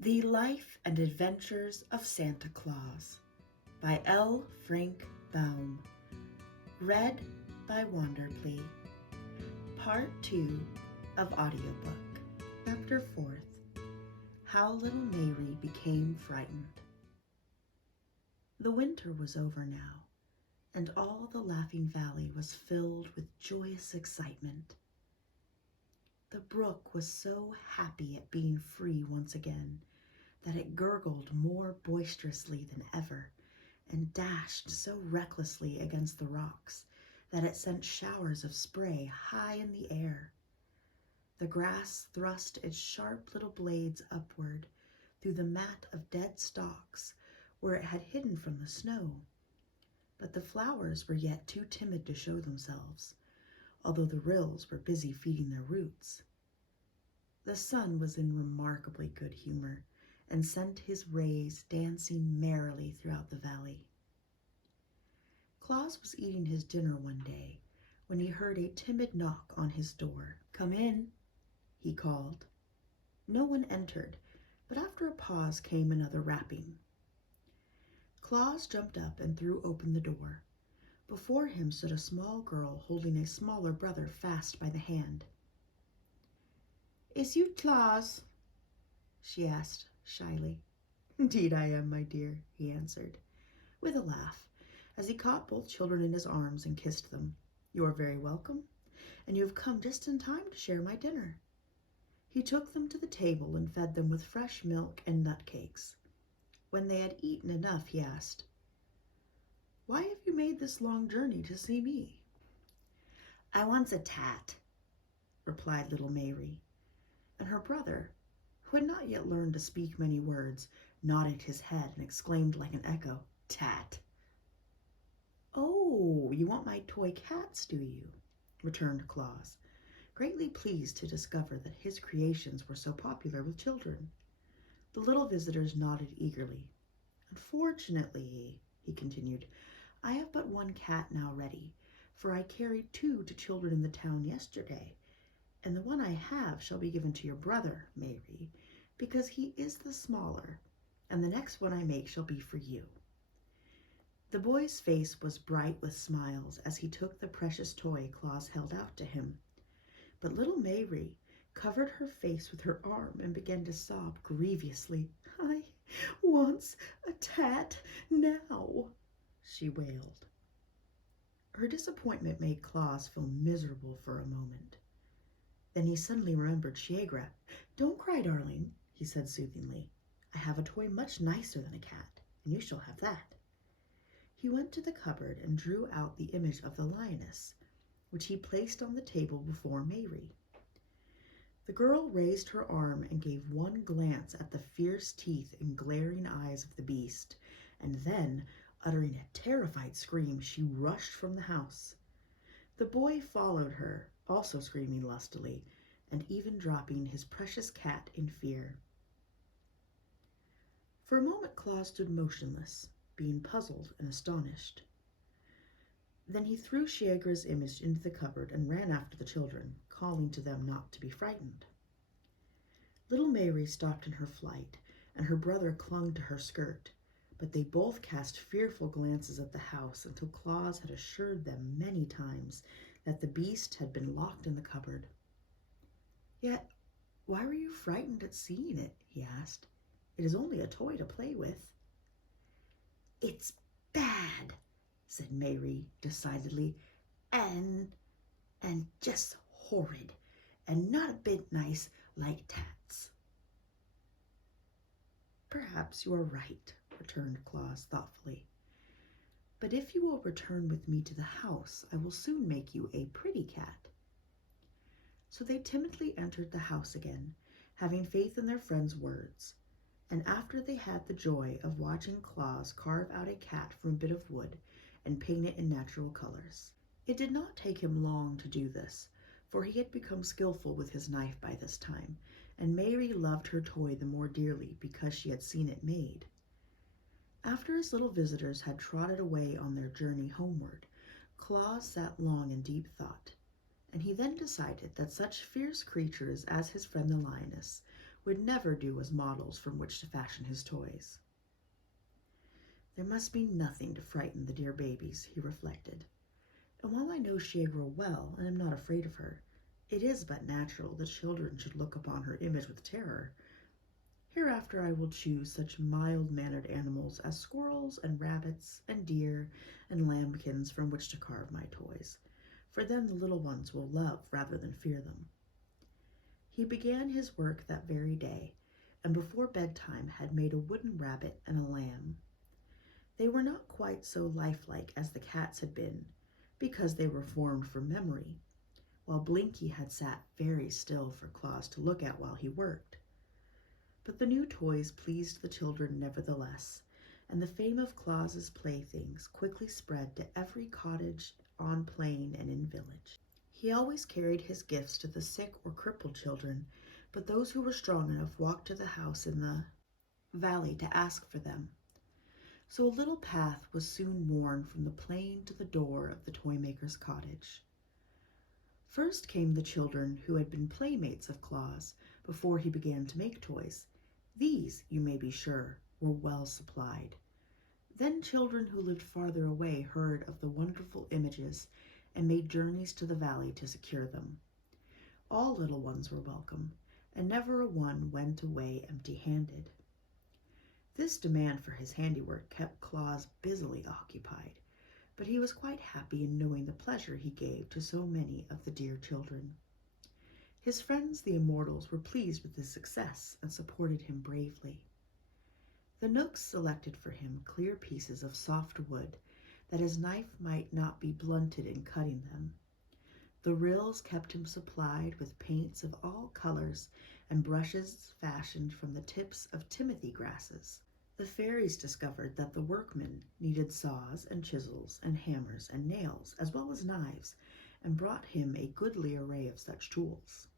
The Life and Adventures of Santa Claus by L.Frank Baum. Read by Wanderplea. Part 2 of Audiobook. Chapter 4th. How Little Mayrie Became Frightened. The winter was over now, and all the Laughing Valley was filled with joyous excitement. The brook was so happy at being free once again that it gurgled more boisterously than ever and dashed so recklessly against the rocks that it sent showers of spray high in the air. The grass thrust its sharp little blades upward through the mat of dead stalks where it had hidden from the snow, but the flowers were yet too timid to show themselves, although the rills were busy feeding their roots. The sun was in remarkably good humor and sent his rays dancing merrily throughout the valley. Claus was eating his dinner one day when he heard a timid knock on his door. "Come in," he called. No one entered, but after a pause came another rapping. Claus jumped up and threw open the door. Before him stood a small girl holding a smaller brother fast by the hand. "Is you Claus?" she asked shyly. "Indeed I am, my dear," he answered, with a laugh, as he caught both children in his arms and kissed them. "You are very welcome, and you have come just in time to share my dinner." He took them to the table and fed them with fresh milk and nut cakes. When they had eaten enough, he asked, "Why have you made this long journey to see me?" "I wants a tat," replied little Mayrie, and her brother, who had not yet learned to speak many words, nodded his head and exclaimed like an echo, "Tat." "Oh, you want my toy cats, do you?" returned Claus, greatly pleased to discover that his creations were so popular with children. The little visitors nodded eagerly. "Unfortunately," he continued, "I have but one cat now ready, for I carried two to children in the town yesterday, and the one I have shall be given to your brother, Mayrie, because he is the smaller, and the next one I make shall be for you." The boy's face was bright with smiles as he took the precious toy Claus held out to him, but little Mayrie covered her face with her arm and began to sob grievously. "I wants a tat now," she wailed. Her disappointment made Claus feel miserable for a moment. Then he suddenly remembered Shiegra. "Don't cry, darling," he said soothingly. "I have a toy much nicer than a cat, and you shall have that." He went to the cupboard and drew out the image of the lioness, which he placed on the table before Mayrie. The girl raised her arm and gave one glance at the fierce teeth and glaring eyes of the beast, and then, uttering a terrified scream, she rushed from the house. The boy followed her, also screaming lustily, and even dropping his precious cat in fear. For a moment Claus stood motionless, being puzzled and astonished. Then he threw Shiegra's image into the cupboard and ran after the children, calling to them not to be frightened. Little Mayrie stopped in her flight, and her brother clung to her skirt, but they both cast fearful glances at the house until Claus had assured them many times that the beast had been locked in the cupboard. "Yet, why were you frightened at seeing it?" he asked. "It is only a toy to play with." "It's bad," said Mayrie decidedly, and just horrid, and not a bit nice like tats." "Perhaps you are right," returned Claus thoughtfully. "But if you will return with me to the house, I will soon make you a pretty cat." So they timidly entered the house again, having faith in their friend's words, and after they had the joy of watching Claus carve out a cat from a bit of wood and paint it in natural colors. It did not take him long to do this, for he had become skillful with his knife by this time, and Mayrie loved her toy the more dearly because she had seen it made. After his little visitors had trotted away on their journey homeward, Claus sat long in deep thought, and he then decided that such fierce creatures as his friend the lioness would never do as models from which to fashion his toys. There must be nothing to frighten the dear babies, he reflected. And while I know Shagro well and am not afraid of her, it is but natural that children should look upon her image with terror. Hereafter I will choose such mild-mannered animals as squirrels and rabbits and deer and lambkins from which to carve my toys, for then the little ones will love rather than fear them. He began his work that very day, and before bedtime had made a wooden rabbit and a lamb. They were not quite so lifelike as the cats had been, because they were formed from memory, while Blinky had sat very still for Claus to look at while he worked. But the new toys pleased the children nevertheless, and the fame of Claus's playthings quickly spread to every cottage on plain and in village. He always carried his gifts to the sick or crippled children, but those who were strong enough walked to the house in the valley to ask for them. So a little path was soon worn from the plain to the door of the toymaker's cottage. First came the children who had been playmates of Claus before he began to make toys. These, you may be sure, were well supplied. Then children who lived farther away heard of the wonderful images and made journeys to the valley to secure them. All little ones were welcome, and never a one went away empty-handed. This demand for his handiwork kept Claus busily occupied, but he was quite happy in knowing the pleasure he gave to so many of the dear children. His friends, the Immortals, were pleased with his success and supported him bravely. The Knooks selected for him clear pieces of soft wood, that his knife might not be blunted in cutting them. The Ryls kept him supplied with paints of all colors and brushes fashioned from the tips of timothy grasses. The fairies discovered that the workmen needed saws and chisels and hammers and nails, as well as knives, and brought him a goodly array of such tools.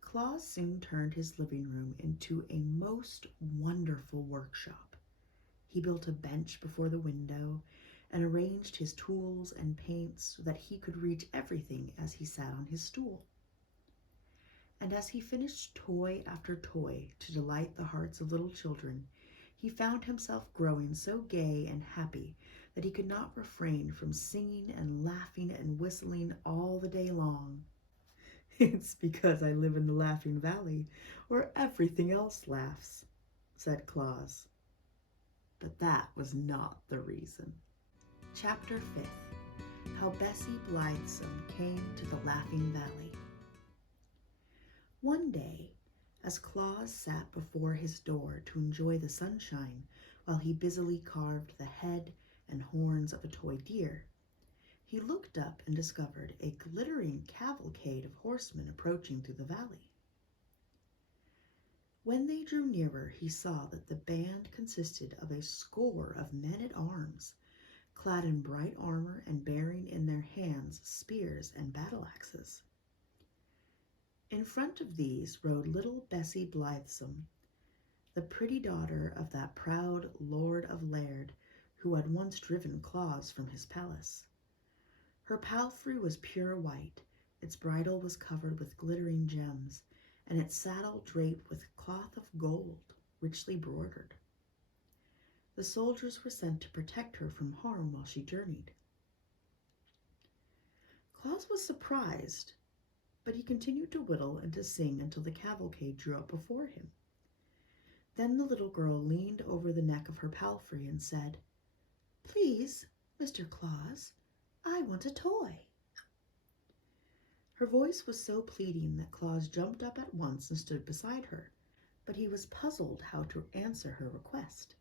Claus soon turned his living room into a most wonderful workshop. He built a bench before the window and arranged his tools and paints so that he could reach everything as he sat on his stool. And as he finished toy after toy to delight the hearts of little children, he found himself growing so gay and happy that he could not refrain from singing and laughing and whistling all the day long. "It's because I live in the Laughing Valley, where everything else laughs," said Claus. But that was not the reason. Chapter 5. How Bessie Blithesome Came to the Laughing Valley. One day, as Claus sat before his door to enjoy the sunshine while he busily carved the head and horns of a toy deer, he looked up and discovered a glittering cavalcade of horsemen approaching through the valley. When they drew nearer, he saw that the band consisted of a score of men-at-arms, clad in bright armor and bearing in their hands spears and battle-axes. In front of these rode little Bessie Blithesome, the pretty daughter of that proud Lord of Laird who had once driven Claus from his palace. Her palfrey was pure white, its bridle was covered with glittering gems, and its saddle draped with cloth of gold, richly broidered. The soldiers were sent to protect her from harm while she journeyed. Claus was surprised, but he continued to whittle and to sing until the cavalcade drew up before him. Then the little girl leaned over the neck of her palfrey and said, "Please, Mr. Claus, I want a toy." Her voice was so pleading that Claus jumped up at once and stood beside her, but he was puzzled how to answer her request.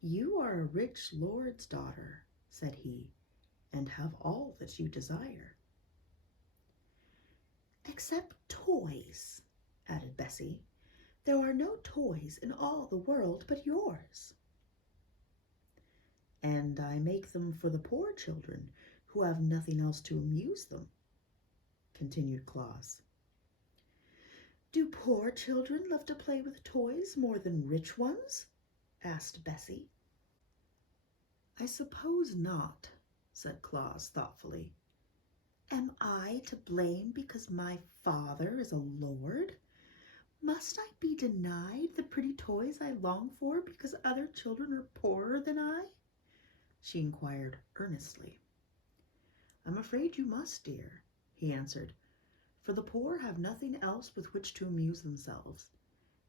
"You are a rich lord's daughter," said he, "and have all that you desire." "Except toys," added Bessie. "There are no toys in all the world but yours." "And I make them for the poor children who have nothing else to amuse them," continued Claus. "Do poor children love to play with toys more than rich ones?" asked Bessie. "I suppose not," said Claus thoughtfully. "Am I to blame because my father is a lord? Must I be denied the pretty toys I long for because other children are poorer than I? She inquired earnestly. I'm afraid you must, dear, he answered, for the poor have nothing else with which to amuse themselves.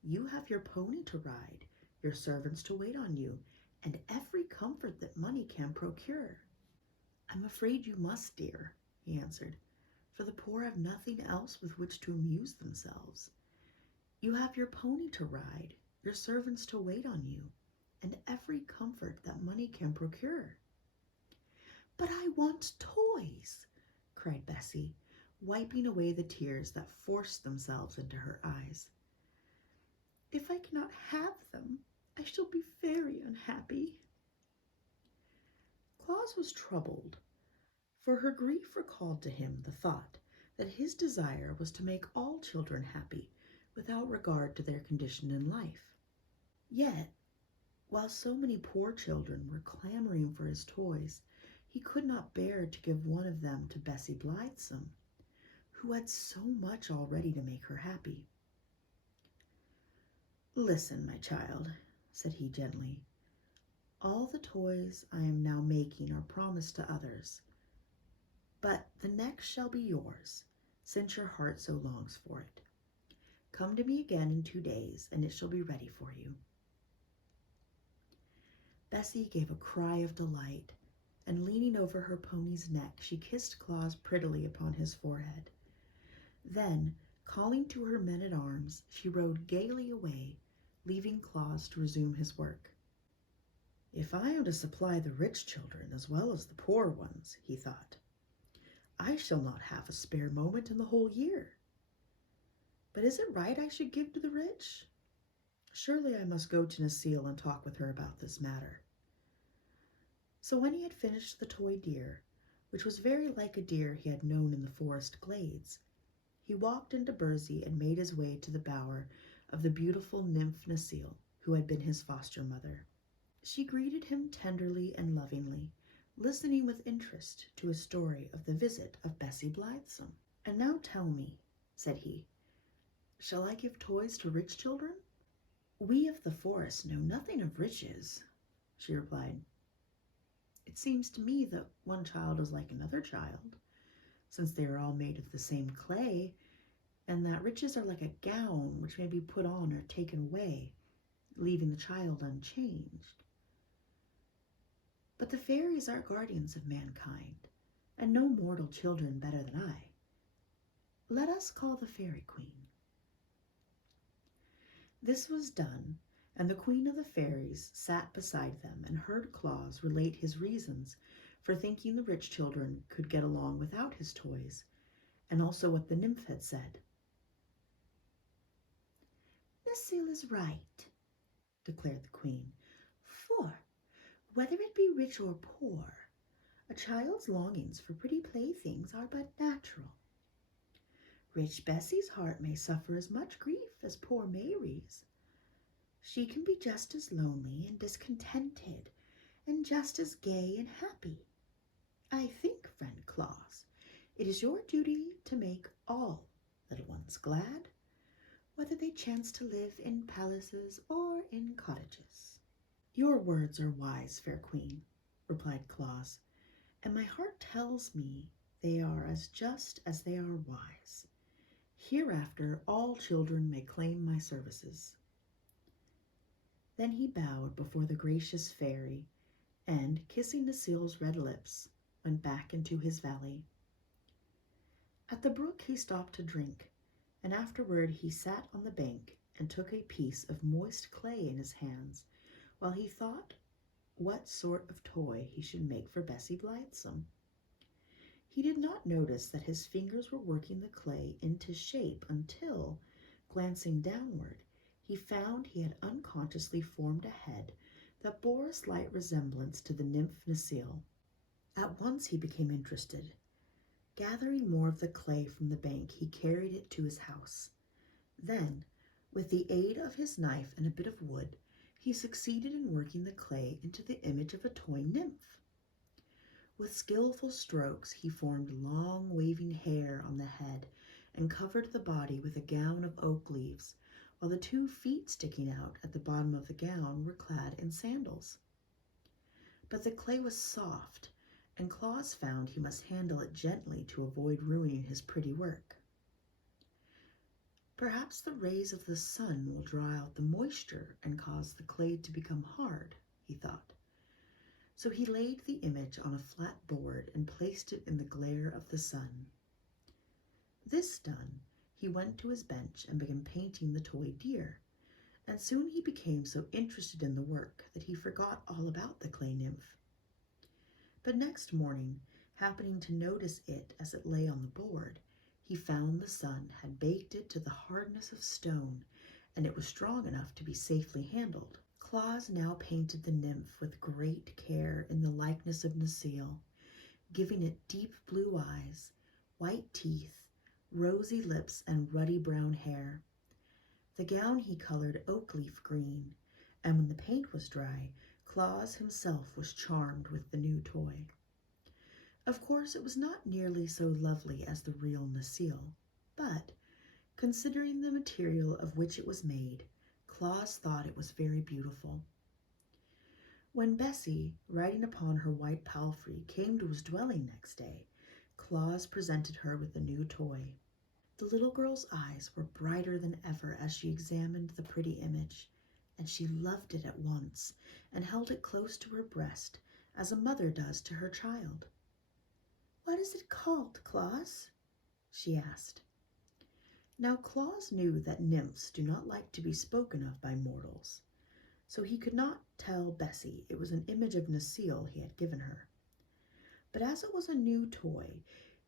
You have your pony to ride, your servants to wait on you, and every comfort that money can procure. I'm afraid you must, dear, he answered, for the poor have nothing else with which to amuse themselves. You have your pony to ride, your servants to wait on you, and every comfort that money can procure. But I want toys, cried Bessie, wiping away the tears that forced themselves into her eyes. If I cannot have them, I shall be very unhappy. Claus was troubled, for her grief recalled to him the thought that his desire was to make all children happy without regard to their condition in life. Yet, while so many poor children were clamoring for his toys, he could not bear to give one of them to Bessie Blithesome, who had so much already to make her happy. Listen, my child, said he gently. All the toys I am now making are promised to others, but the next shall be yours, since your heart so longs for it. Come to me again in 2 days, and it shall be ready for you. Bessie gave a cry of delight, and leaning over her pony's neck, she kissed Claus prettily upon his forehead. Then, calling to her men-at-arms, she rode gaily away, leaving Claus to resume his work. If I am to supply the rich children as well as the poor ones, he thought, I shall not have a spare moment in the whole year. But is it right I should give to the rich? Surely I must go to Necile and talk with her about this matter. So when he had finished the toy deer, which was very like a deer he had known in the forest glades, he walked into Bersey and made his way to the bower of the beautiful nymph Necile, who had been his foster mother. She greeted him tenderly and lovingly, listening with interest to his story of the visit of Bessie Blithesome. And now tell me, said he, shall I give toys to rich children? We of the forest know nothing of riches, she replied. It seems to me that one child is like another child, since they are all made of the same clay, and that riches are like a gown which may be put on or taken away, leaving the child unchanged. But the fairies are guardians of mankind, and know mortal children better than I. Let us call the Fairy Queen. This was done, and the Queen of the Fairies sat beside them and heard Claus relate his reasons for thinking the rich children could get along without his toys, and also what the nymph had said. Necile is right, declared the Queen, for, whether it be rich or poor, a child's longings for pretty playthings are but natural. Rich Bessie's heart may suffer as much grief as poor Mayrie's. She can be just as lonely and discontented, and just as gay and happy. I think, friend Claus, it is your duty to make all little ones glad, whether they chance to live in palaces or in cottages. Your words are wise, fair Queen, replied Claus, and my heart tells me they are as just as they are wise. Hereafter all children may claim my services. Then he bowed before the gracious fairy, and, kissing Necile's red lips, went back into his valley. At the brook he stopped to drink, and afterward he sat on the bank and took a piece of moist clay in his hands, while he thought what sort of toy he should make for Bessie Blithesome. He did not notice that his fingers were working the clay into shape until, glancing downward, he found he had unconsciously formed a head that bore a slight resemblance to the nymph Necile. At once he became interested. Gathering more of the clay from the bank, he carried it to his house. Then, with the aid of his knife and a bit of wood, he succeeded in working the clay into the image of a toy nymph. With skillful strokes, he formed long waving hair on the head and covered the body with a gown of oak leaves, while the 2 feet sticking out at the bottom of the gown were clad in sandals. But the clay was soft, and Claus found he must handle it gently to avoid ruining his pretty work. Perhaps the rays of the sun will draw out the moisture and cause the clay to become hard, he thought. So he laid the image on a flat board and placed it in the glare of the sun. This done, he went to his bench and began painting the toy deer, and soon he became so interested in the work that he forgot all about the clay nymph. But next morning, happening to notice it as it lay on the board, he found the sun had baked it to the hardness of stone, and it was strong enough to be safely handled. Claus now painted the nymph with great care in the likeness of Necile, giving it deep blue eyes, white teeth, rosy lips, and ruddy brown hair. The gown he colored oak leaf green, and when the paint was dry, Claus himself was charmed with the new toy. Of course, it was not nearly so lovely as the real Necile, but, considering the material of which it was made, Claus thought it was very beautiful. When Bessie, riding upon her white palfrey, came to his dwelling next day, Claus presented her with the new toy. The little girl's eyes were brighter than ever as she examined the pretty image, and she loved it at once and held it close to her breast as a mother does to her child. "What is it called, Claus?" she asked. Now Claus knew that nymphs do not like to be spoken of by mortals, so he could not tell Bessie it was an image of Necile he had given her. But as it was a new toy,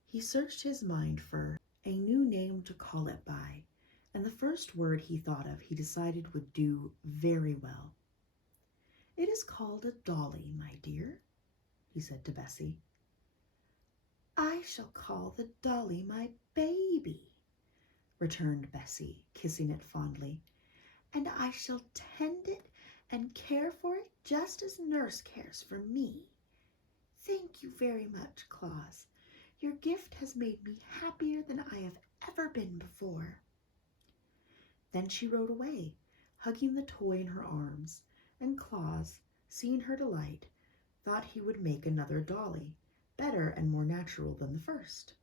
he searched his mind for a new name to call it by, and the first word he thought of he decided would do very well. "It is called a dolly, my dear," he said to Bessie. "I shall call the dolly my baby," returned Bessie, kissing it fondly, "and I shall tend it and care for it just as nurse cares for me. Thank you very much, Claus. Your gift has made me happier than I have ever been before." Then she rode away, hugging the toy in her arms, and Claus, seeing her delight, thought he would make another dolly, better and more natural than the first.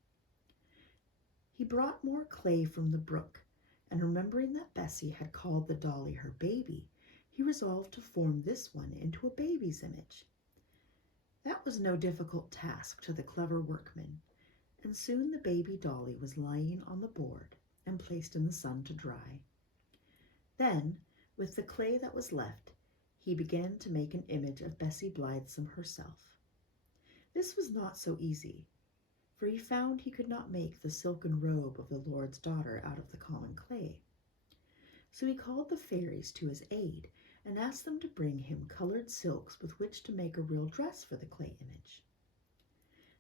He brought more clay from the brook, and remembering that Bessie had called the dolly her baby, he resolved to form this one into a baby's image. That was no difficult task to the clever workman, and soon the baby dolly was lying on the board and placed in the sun to dry. Then, with the clay that was left, he began to make an image of Bessie Blithesome herself. This was not so easy, for he found he could not make the silken robe of the Lord's daughter out of the common clay. So he called the fairies to his aid and asked them to bring him colored silks with which to make a real dress for the clay image.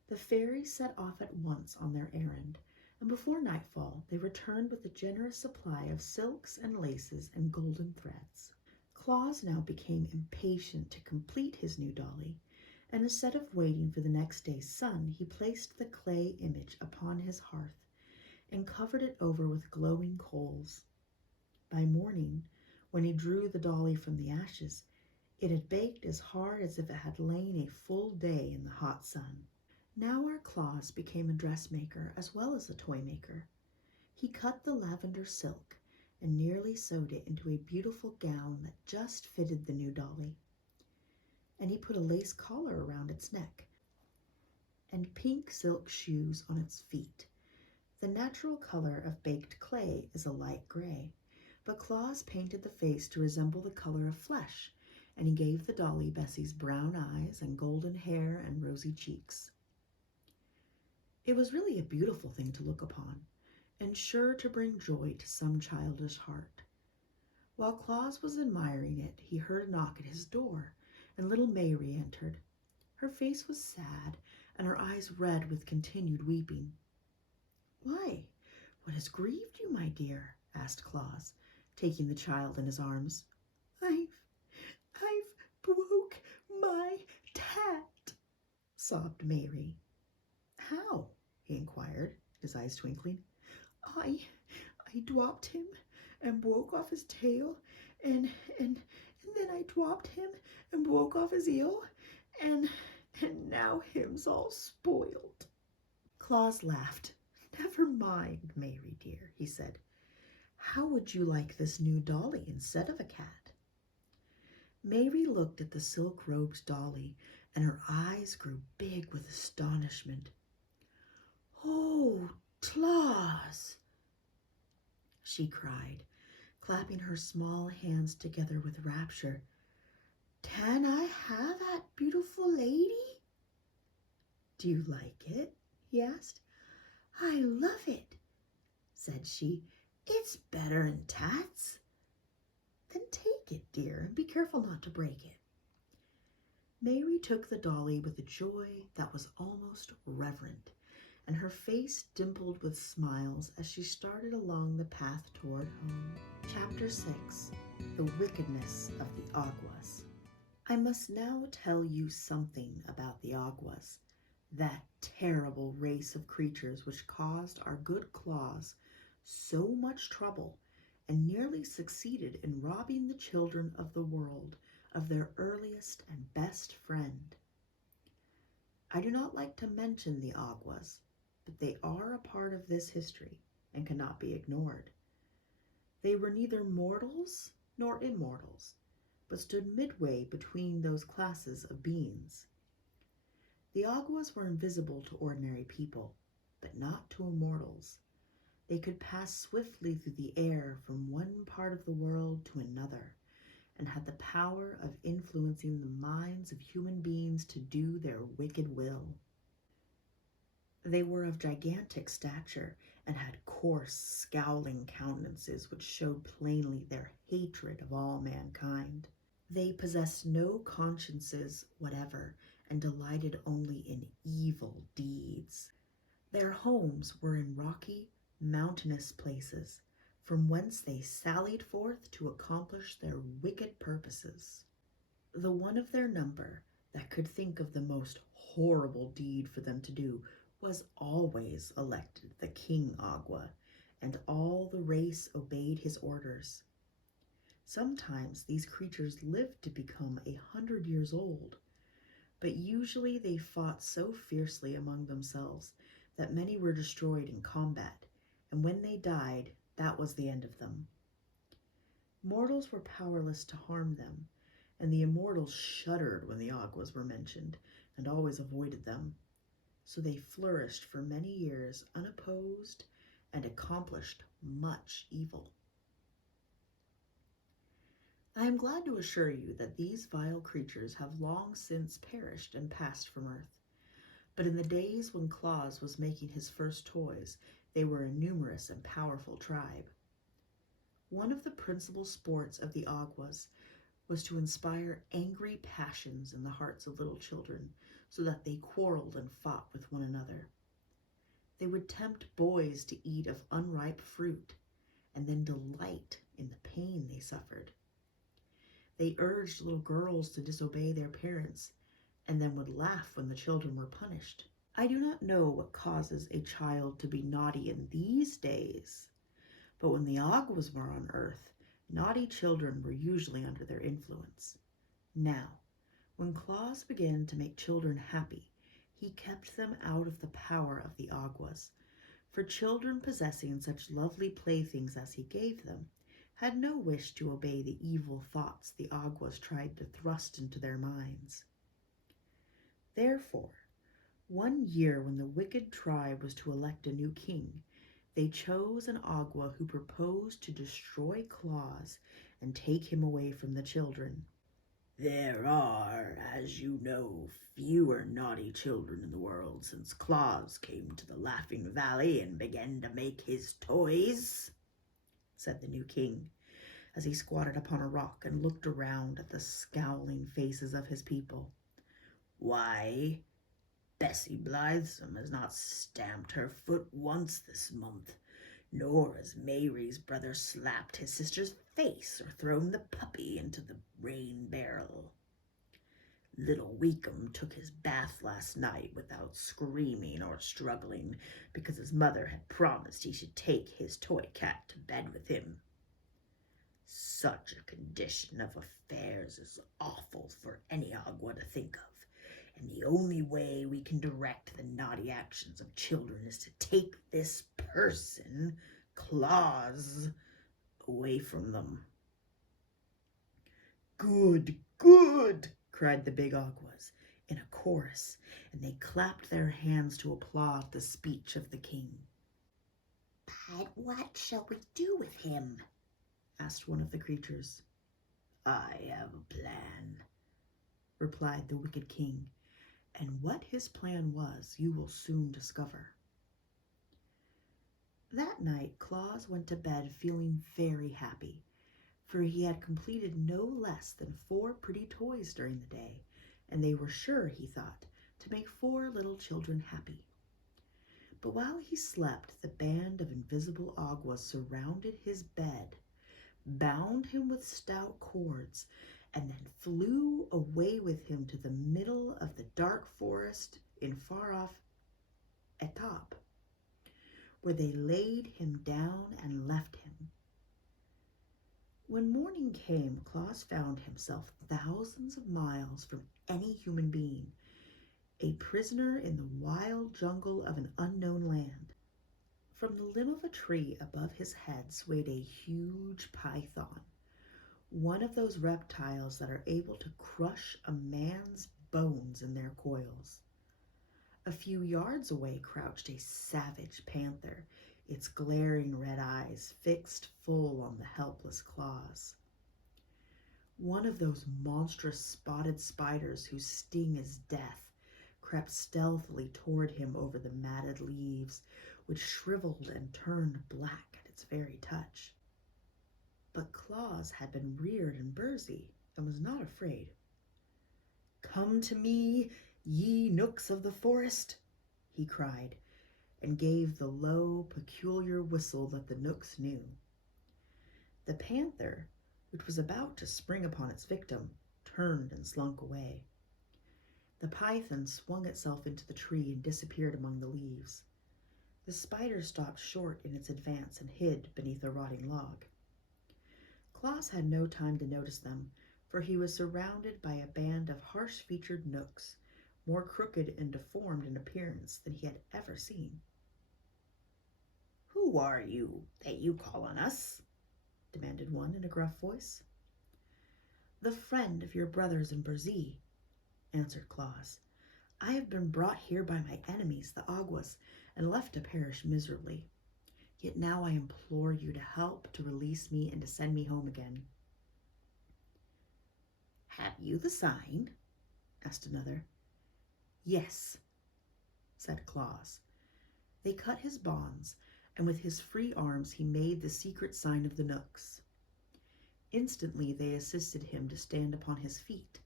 The fairies set off at once on their errand, and before nightfall they returned with a generous supply of silks and laces and golden threads. Claus now became impatient to complete his new dolly, and instead of waiting for the next day's sun, he placed the clay image upon his hearth and covered it over with glowing coals. By morning, when he drew the dolly from the ashes, it had baked as hard as if it had lain a full day in the hot sun. Now our Claus became a dressmaker as well as a toy maker. He cut the lavender silk and nearly sewed it into a beautiful gown that just fitted the new dolly. And he put a lace collar around its neck and pink silk shoes on its feet. The natural color of baked clay is a light gray, but Claus painted the face to resemble the color of flesh, and he gave the dolly Bessie's brown eyes and golden hair and rosy cheeks. It was really a beautiful thing to look upon, and sure to bring joy to some childish heart. While Claus was admiring it, he heard a knock at his door, and little Mayrie entered. Her face was sad, and her eyes red with continued weeping. "Why, what has grieved you, my dear?" asked Claus, taking the child in his arms. I've broke my tat," sobbed Mayrie. "How?" he inquired, his eyes twinkling. I dropped him and broke off his tail, and then I dropped him and broke off his eel, and now him's all spoiled." Claus laughed. "Never mind, Mayrie dear," he said. "How would you like this new dolly instead of a cat?" Mayrie looked at the silk-robed dolly, and her eyes grew big with astonishment. "Oh, Claus!" she cried, clapping her small hands together with rapture. "Can I have that beautiful lady?" "Do you like it?" he asked. "I love it," said she. "It's better'n tats." "Then take it, dear, and be careful not to break it." Mayrie took the dolly with a joy that was almost reverent, and her face dimpled with smiles as she started along the path toward home. Chapter 6. The Wickedness of the Awgwas. I must now tell you something about the Awgwas, that terrible race of creatures which caused our good Claus so much trouble and nearly succeeded in robbing the children of the world of their earliest and best friend. I do not like to mention the Awgwas, but they are a part of this history and cannot be ignored. They were neither mortals nor immortals, but stood midway between those classes of beings. The Awgwas were invisible to ordinary people, but not to immortals. They could pass swiftly through the air from one part of the world to another, and had the power of influencing the minds of human beings to do their wicked will. They were of gigantic stature and had coarse, scowling countenances which showed plainly their hatred of all mankind. They possessed no consciences whatever and delighted only in evil deeds. Their homes were in rocky, mountainous places, from whence they sallied forth to accomplish their wicked purposes. The one of their number that could think of the most horrible deed for them to do was always elected the King Awgwa, and all the race obeyed his orders. Sometimes these creatures lived to become 100 years old, but usually they fought so fiercely among themselves that many were destroyed in combat, and when they died, that was the end of them. Mortals were powerless to harm them, and the immortals shuddered when the Awgwas were mentioned, and always avoided them. So they flourished for many years unopposed and accomplished much evil. I am glad to assure you that these vile creatures have long since perished and passed from earth. But in the days when Claus was making his first toys, they were a numerous and powerful tribe. One of the principal sports of the Awgwas was to inspire angry passions in the hearts of little children, so that they quarreled and fought with one another. They would tempt boys to eat of unripe fruit, and then delight in the pain they suffered. They urged little girls to disobey their parents, and then would laugh when the children were punished. I do not know what causes a child to be naughty in these days, but when the Awgwas were on earth, naughty children were usually under their influence. Now, when Claus began to make children happy, he kept them out of the power of the Awgwas, for children possessing such lovely playthings as he gave them had no wish to obey the evil thoughts the Awgwas tried to thrust into their minds. Therefore, one year when the wicked tribe was to elect a new king, they chose an Awgwa who proposed to destroy Claus and take him away from the children. There are, as you know, fewer naughty children in the world since Claus came to the Laughing Valley and began to make his toys, said the new king, as he squatted upon a rock and looked around at the scowling faces of his people. Why, Bessie Blithesome has not stamped her foot once this month, nor has Mayrie's brother slapped his sister's face or thrown the puppy into the rain barrel. Little Weekum took his bath last night without screaming or struggling, because his mother had promised he should take his toy cat to bed with him. Such a condition of affairs is awful for any Awgwa to think of, and the only way we can direct the naughty actions of children is to take this person, Claus, away from them." "Good, good!" cried the big Awgwas in a chorus, and they clapped their hands to applaud the speech of the king. "But what shall we do with him?" asked one of the creatures. "I have a plan," replied the wicked king, and what his plan was you will soon discover. That night Claus went to bed feeling very happy, for he had completed no less than 4 pretty toys during the day, and they were sure, he thought, to make 4 little children happy. But while he slept, the band of invisible Awgwas surrounded his bed, bound him with stout cords, and then flew away with him to the middle of the dark forest in far-off Etop, where they laid him down and left him. When morning came, Claus found himself thousands of miles from any human being, a prisoner in the wild jungle of an unknown land. From the limb of a tree above his head swayed a huge python, one of those reptiles that are able to crush a man's bones in their coils. A few yards away crouched a savage panther, its glaring red eyes fixed full on the helpless Claus. One of those monstrous spotted spiders whose sting is death crept stealthily toward him over the matted leaves, which shriveled and turned black at its very touch. But Claus had been reared in Burzee and was not afraid. "Come to me, ye nooks of the forest," he cried, and gave the low, peculiar whistle that the nooks knew. The panther, which was about to spring upon its victim, turned and slunk away. The python swung itself into the tree and disappeared among the leaves. The spider stopped short in its advance and hid beneath a rotting log. Claus had no time to notice them, for he was surrounded by a band of harsh-featured nooks, more crooked and deformed in appearance than he had ever seen. "Who are you that you call on us?" demanded one in a gruff voice. "The friend of your brothers in Burzee," answered Claus. "I have been brought here by my enemies, the Awgwas, and left to perish miserably. Yet now I implore you to help to release me and to send me home again." "Have you the sign?" asked another. "Yes," said Claus. They cut his bonds, and with his free arms he made the secret sign of the nooks. Instantly they assisted him to stand upon his feet,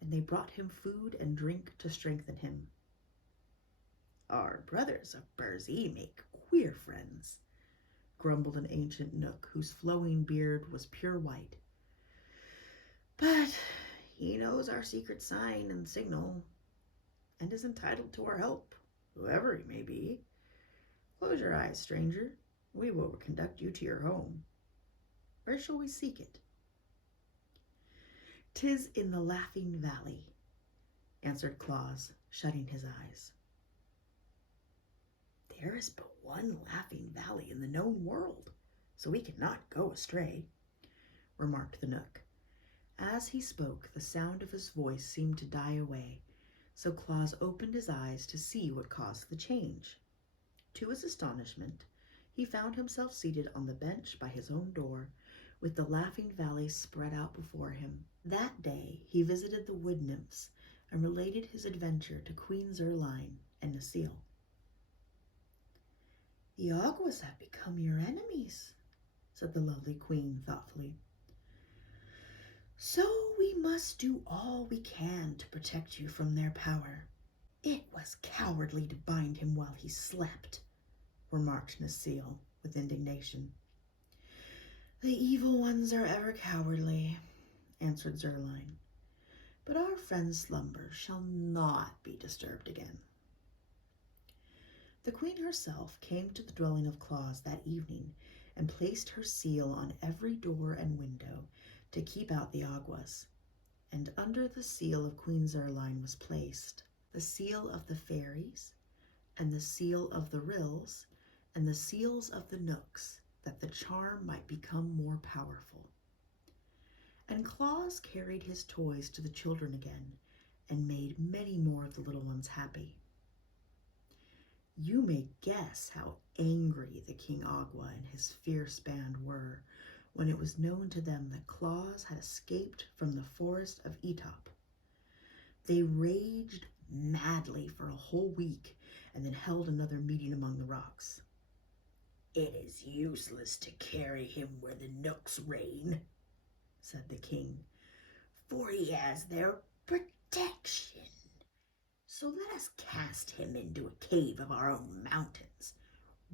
and they brought him food and drink to strengthen him. "Our brothers of Burzee make queer friends," grumbled an ancient nook whose flowing beard was pure white. "But he knows our secret sign and signal, and is entitled to our help, whoever he may be. Close your eyes, stranger. We will conduct you to your home. Where shall we seek it?" "'Tis in the Laughing Valley," answered Claus, shutting his eyes. "There is but one Laughing Valley in the known world, so we cannot go astray," remarked the Nook. As he spoke, the sound of his voice seemed to die away, so Claus opened his eyes to see what caused the change. To his astonishment, he found himself seated on the bench by his own door, with the Laughing Valley spread out before him. That day he visited the wood nymphs and related his adventure to Queen Zerline and Necile. "The Awgwas have become your enemies," said the lovely queen thoughtfully. "So we must do all we can to protect you from their power." "It was cowardly to bind him while he slept," remarked Necile with indignation. "The evil ones are ever cowardly," answered Zerline. "But our friend's slumber shall not be disturbed again." The queen herself came to the dwelling of Claus that evening and placed her seal on every door and window to keep out the Awgwas. And under the seal of Queen Zurline was placed the seal of the fairies, and the seal of the rills, and the seals of the nooks, that the charm might become more powerful. And Claus carried his toys to the children again, and made many more of the little ones happy. You may guess how angry the King Awgwa and his fierce band were when it was known to them that Claus had escaped from the forest of Etop. They raged madly for a whole week and then held another meeting among the rocks. "It is useless to carry him where the nooks reign," said the king, "for he has their protection. So let us cast him into a cave of our own mountains,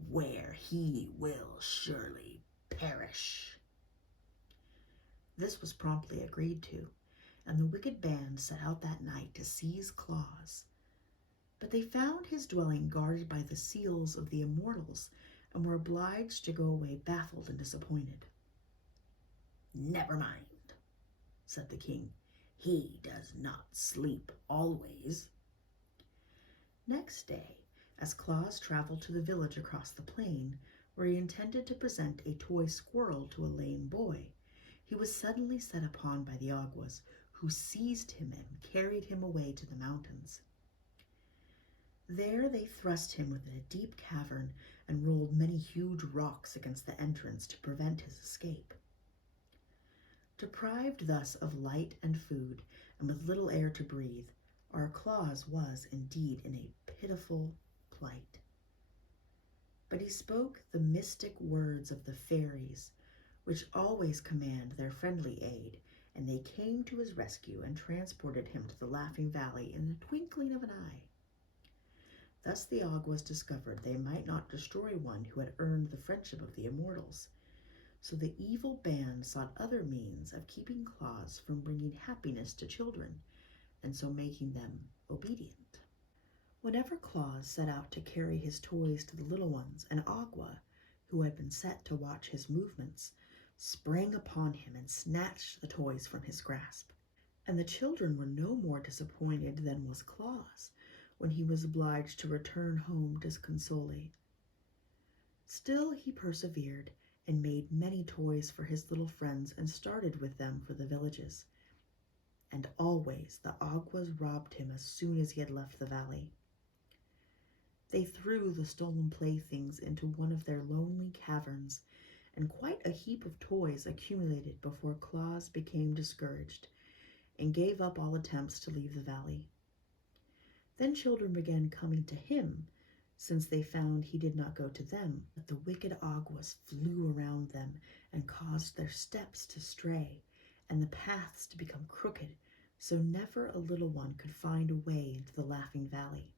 where he will surely perish." This was promptly agreed to, and the wicked band set out that night to seize Claus. But they found his dwelling guarded by the seals of the immortals, and were obliged to go away baffled and disappointed. "Never mind," said the king. "He does not sleep always." Next day, as Claus traveled to the village across the plain, where he intended to present a toy squirrel to a lame boy, he was suddenly set upon by the Awgwas, who seized him and carried him away to the mountains. There they thrust him within a deep cavern and rolled many huge rocks against the entrance to prevent his escape. Deprived thus of light and food, and with little air to breathe, our Claus was indeed in a pitiful plight. But he spoke the mystic words of the fairies, which always command their friendly aid, and they came to his rescue and transported him to the Laughing Valley in the twinkling of an eye. Thus the Awgwas discovered they might not destroy one who had earned the friendship of the immortals, so the evil band sought other means of keeping Claus from bringing happiness to children, and so making them obedient. Whenever Claus set out to carry his toys to the little ones, an Awgwa, who had been set to watch his movements, sprang upon him and snatched the toys from his grasp. And the children were no more disappointed than was Claus when he was obliged to return home disconsolate. Still he persevered and made many toys for his little friends and started with them for the villages. And always the Awgwas robbed him as soon as he had left the valley. They threw the stolen playthings into one of their lonely caverns, and quite a heap of toys accumulated before Claus became discouraged and gave up all attempts to leave the valley. Then children began coming to him, since they found he did not go to them, but the wicked Awgwas flew around them and caused their steps to stray and the paths to become crooked, so never a little one could find a way into the Laughing Valley.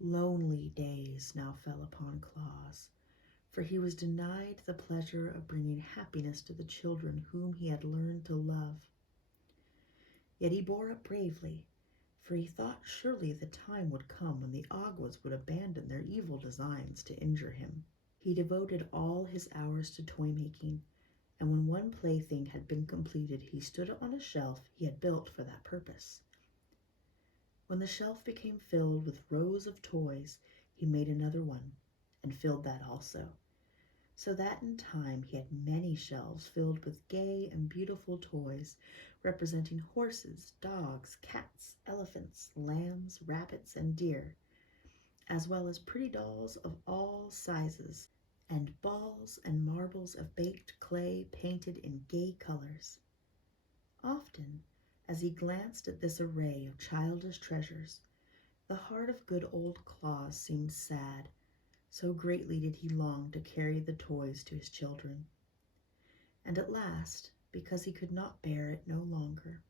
Lonely days now fell upon Claus, for he was denied the pleasure of bringing happiness to the children whom he had learned to love. Yet he bore up bravely, for he thought surely the time would come when the Awgwas would abandon their evil designs to injure him. He devoted all his hours to toy-making, and when one plaything had been completed, he stood it on a shelf he had built for that purpose. When the shelf became filled with rows of toys, he made another one, and filled that also, so that in time he had many shelves filled with gay and beautiful toys representing horses, dogs, cats, elephants, lambs, rabbits, and deer, as well as pretty dolls of all sizes, and balls and marbles of baked clay painted in gay colors. Often, as he glanced at this array of childish treasures, the heart of good old Claus seemed sad, so greatly did he long to carry the toys to his children. And at last, because he could not bear it no longer,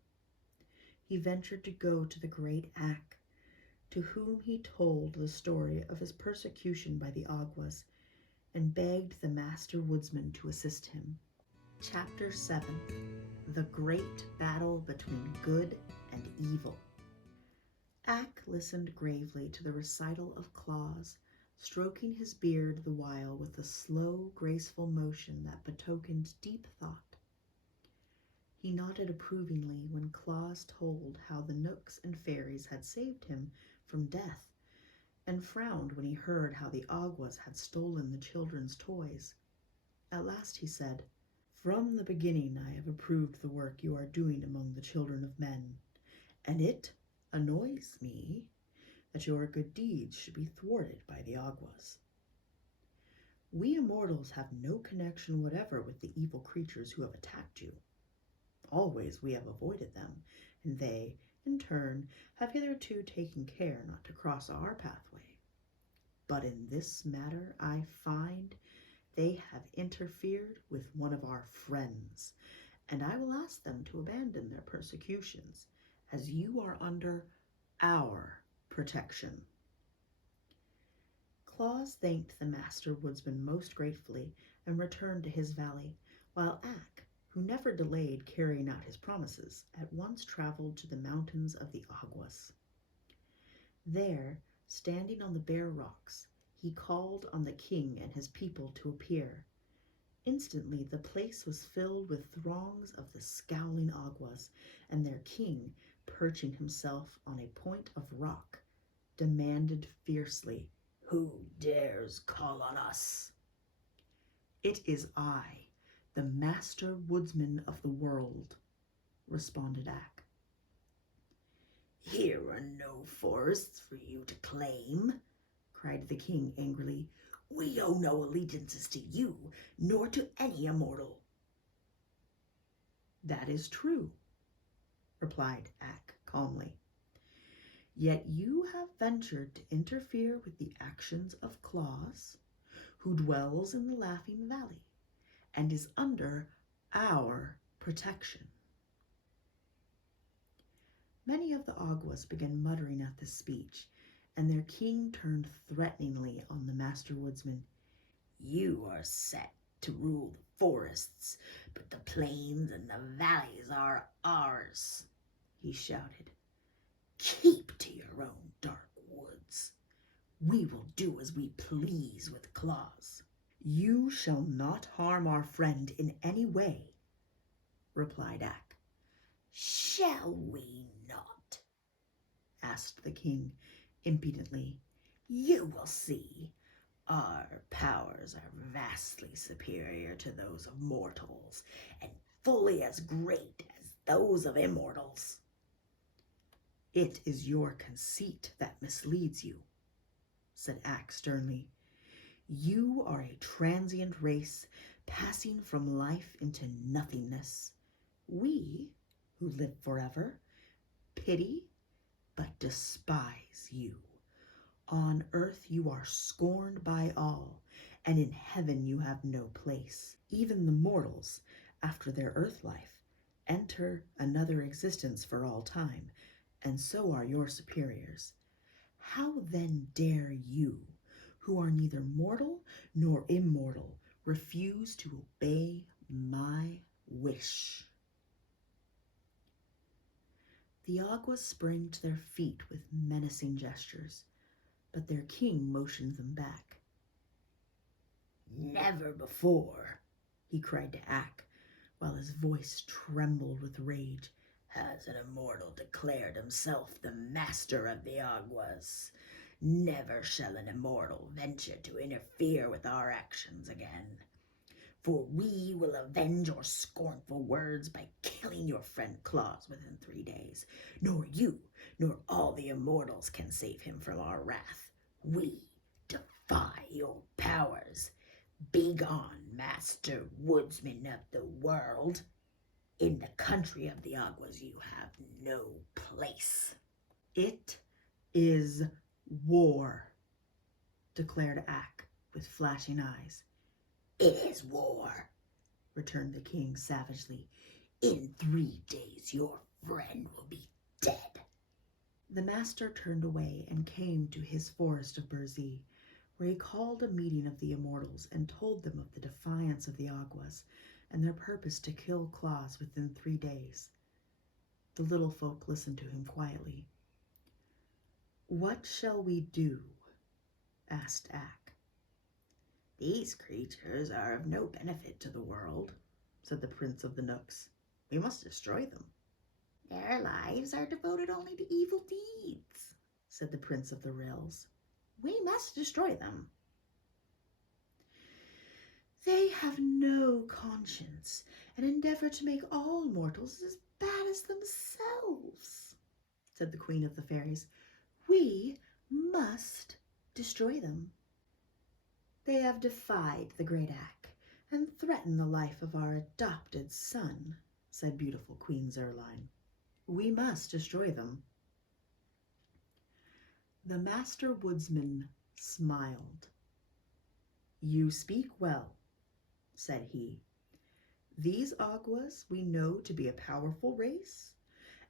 he ventured to go to the great Ak, to whom he told the story of his persecution by the Awgwas, and begged the master woodsman to assist him. Chapter 7. The Great Battle Between Good and Evil. Ak listened gravely to the recital of Claus, stroking his beard the while with a slow, graceful motion that betokened deep thought. He nodded approvingly when Claus told how the Knooks and fairies had saved him from death, and frowned when he heard how the Awgwas had stolen the children's toys. At last he said, "From the beginning I have approved the work you are doing among the children of men, and it annoys me that your good deeds should be thwarted by the Awgwas. We immortals have no connection whatever with the evil creatures who have attacked you. Always we have avoided them, and they, in turn, have hitherto taken care not to cross our pathway. But in this matter I find they have interfered with one of our friends, and I will ask them to abandon their persecutions, as you are under our protection." Claus thanked the Master Woodsman most gratefully and returned to his valley, while Ak, who never delayed carrying out his promises, at once traveled to the mountains of the Awgwas. There, standing on the bare rocks, he called on the king and his people to appear. Instantly the place was filled with throngs of the scowling Awgwas, and their king, perching himself on a point of rock, demanded fiercely, "Who dares call on us?" "It is I, the Master Woodsman of the world," responded Ak. "Here are no forests for you to claim," cried the king angrily. "We owe no allegiances to you, nor to any immortal." "That is true," replied Ak calmly. "Yet you have ventured to interfere with the actions of Claus, who dwells in the Laughing Valley and is under our protection." Many of the Awgwas began muttering at this speech, and their king turned threateningly on the Master Woodsman. "You are set to rule the forests, but the plains and the valleys are ours," he shouted. "Keep to your own dark woods. We will do as we please with Claus." "You shall not harm our friend in any way," replied Ak. "Shall we not?" asked the king impudently. "You will see. Our powers are vastly superior to those of mortals, and fully as great as those of immortals." "It is your conceit that misleads you," said Ak sternly. "You are a transient race, passing from life into nothingness. We, who live forever, pity but despise you. On earth you are scorned by all, and in heaven you have no place. Even the mortals, after their earth life, enter another existence for all time, and so are your superiors. How then dare you, who are neither mortal nor immortal, refuse to obey my wish?" The Awgwas sprang to their feet with menacing gestures, but their king motioned them back. "Never before," he cried to Ak, while his voice trembled with rage, "has an immortal declared himself the master of the Awgwas. Never shall an immortal venture to interfere with our actions again. For we will avenge your scornful words by killing your friend Claus within 3 days. Nor you, nor all the immortals can save him from our wrath. We defy your powers. Begone, Master Woodsman of the world. In the country of the Awgwas you have no place." "It is war," declared Ak with flashing eyes. "It is war," returned the king savagely. "In 3 days your friend will be dead." The master turned away and came to his forest of Burzee, where he called a meeting of the immortals and told them of the defiance of the Awgwas and their purpose to kill Claus within 3 days. The little folk listened to him quietly. "What shall we do?" asked Ak. These creatures are of no benefit to the world, said the Prince of the Knooks. We must destroy them. Their lives are devoted only to evil deeds, said the Prince of the Rills. We must destroy them. They have no conscience and endeavor to make all mortals as bad as themselves, said the Queen of the Fairies. We must destroy them. They have defied the great Ak and threatened the life of our adopted son, said beautiful Queen Zerline. We must destroy them. The Master Woodsman smiled. You speak well, said he. These Awgwas we know to be a powerful race,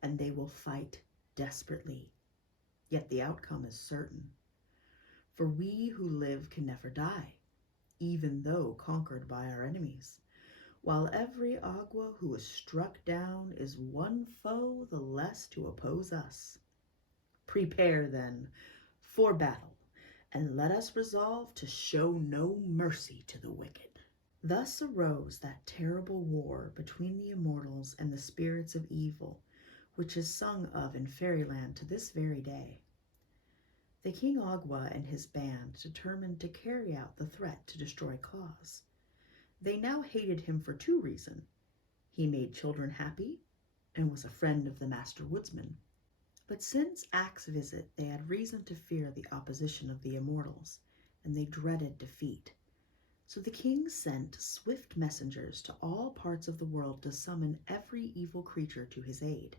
and they will fight desperately. Yet the outcome is certain. For we who live can never die, even though conquered by our enemies, while every Awgwa who is struck down is one foe the less to oppose us. Prepare, then, for battle, and let us resolve to show no mercy to the wicked. Thus arose that terrible war between the immortals and the spirits of evil, which is sung of in fairyland to this very day. The King Awgwa and his band determined to carry out the threat to destroy Claus. They now hated him for two reasons. He made children happy and was a friend of the Master Woodsman. But since Ak's visit, they had reason to fear the opposition of the immortals, and they dreaded defeat. So the king sent swift messengers to all parts of the world to summon every evil creature to his aid.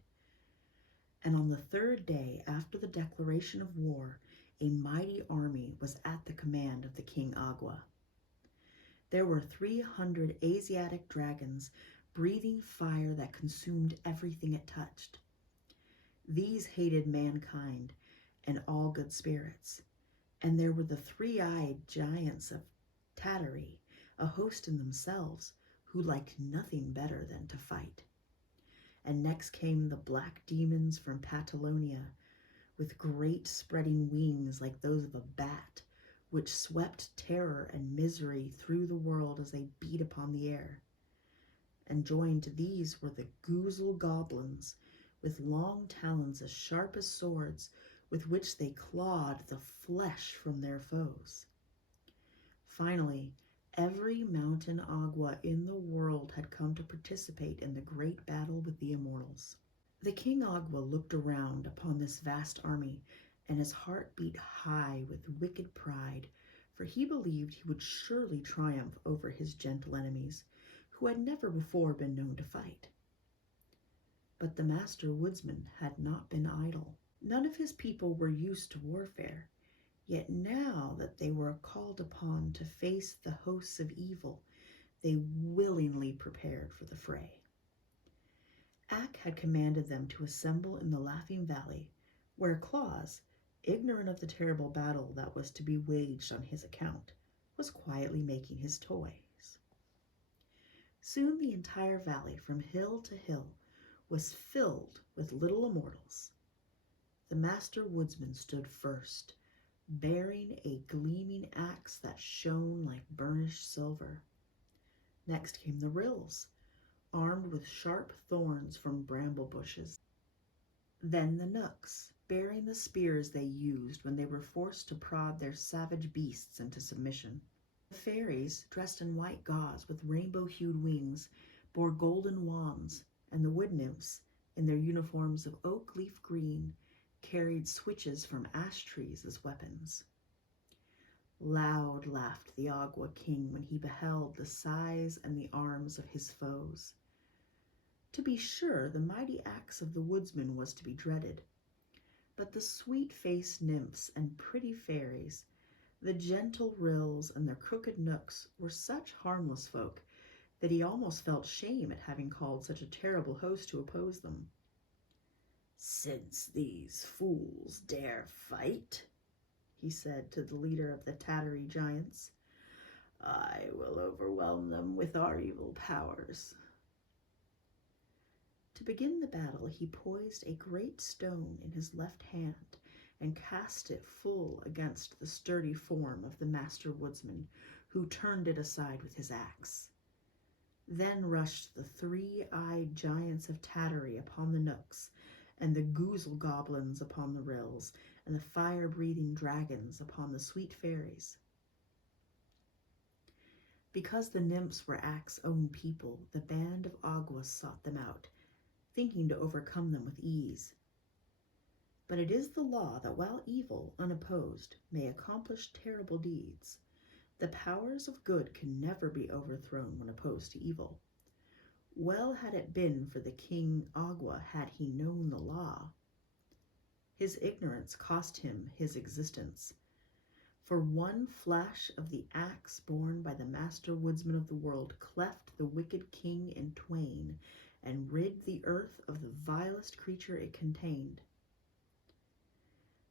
And on the third day after the declaration of war, a mighty army was at the command of the King Awgwa. There were 300 Asiatic dragons breathing fire that consumed everything it touched. These hated mankind and all good spirits. And there were the three-eyed giants of Tattery, a host in themselves, who liked nothing better than to fight. And next came the black demons from Patagonia, with great spreading wings like those of a bat, which swept terror and misery through the world as they beat upon the air. And joined to these were the Goozle goblins, with long talons as sharp as swords, with which they clawed the flesh from their foes. Finally, every mountain Awgwa in the world had come to participate in the great battle with the immortals. The King Awgwa looked around upon this vast army, and his heart beat high with wicked pride, for he believed he would surely triumph over his gentle enemies, who had never before been known to fight. But the Master Woodsman had not been idle. None of his people were used to warfare, yet now that they were called upon to face the hosts of evil, they willingly prepared for the fray. Ak had commanded them to assemble in the Laughing Valley, where Claus, ignorant of the terrible battle that was to be waged on his account, was quietly making his toys. Soon the entire valley, from hill to hill, was filled with little immortals. The Master Woodsman stood first, bearing a gleaming axe that shone like burnished silver. Next came the Rills, armed with sharp thorns from bramble bushes. Then the Knooks, bearing the spears they used when they were forced to prod their savage beasts into submission. The fairies, dressed in white gauze with rainbow-hued wings, bore golden wands, and the wood nymphs, in their uniforms of oak leaf green, carried switches from ash trees as weapons. Loud laughed the Awgwa king when he beheld the size and the arms of his foes. To be sure, the mighty axe of the woodsman was to be dreaded, but the sweet-faced nymphs and pretty fairies, the gentle Rills and their crooked Knooks, were such harmless folk that he almost felt shame at having called such a terrible host to oppose them. "Since these fools dare fight," he said to the leader of the Tattery giants, "I will overwhelm them with our evil powers." To begin the battle, he poised a great stone in his left hand and cast it full against the sturdy form of the master woodsman, who turned it aside with his axe. Then rushed the three-eyed giants of Tattery upon the nooks, and the goozle goblins upon the rills, and the fire-breathing dragons upon the sweet fairies. Because the nymphs were Ac's own people, the band of Awgwas sought them out, thinking to overcome them with ease. But it is the law that while evil, unopposed, may accomplish terrible deeds, the powers of good can never be overthrown when opposed to evil. Well had it been for the king Awgwa had he known the law. His ignorance cost him his existence. For one flash of the axe borne by the master woodsman of the world cleft the wicked king in twain, and rid the earth of the vilest creature it contained.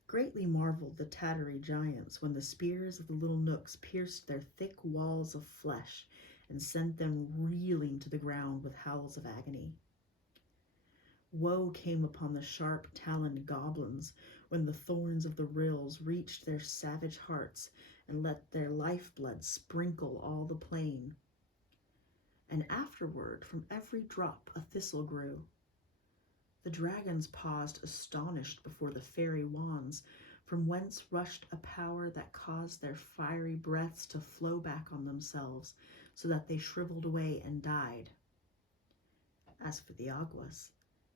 Greatly marveled the Tattery giants when the spears of the little nooks pierced their thick walls of flesh and sent them reeling to the ground with howls of agony. Woe came upon the sharp-taloned goblins when the thorns of the rills reached their savage hearts and let their lifeblood sprinkle all the plain. And afterward from every drop a thistle grew. The dragons paused astonished before the fairy wands, from whence rushed a power that caused their fiery breaths to flow back on themselves, so that they shriveled away and died. As for the Awgwas,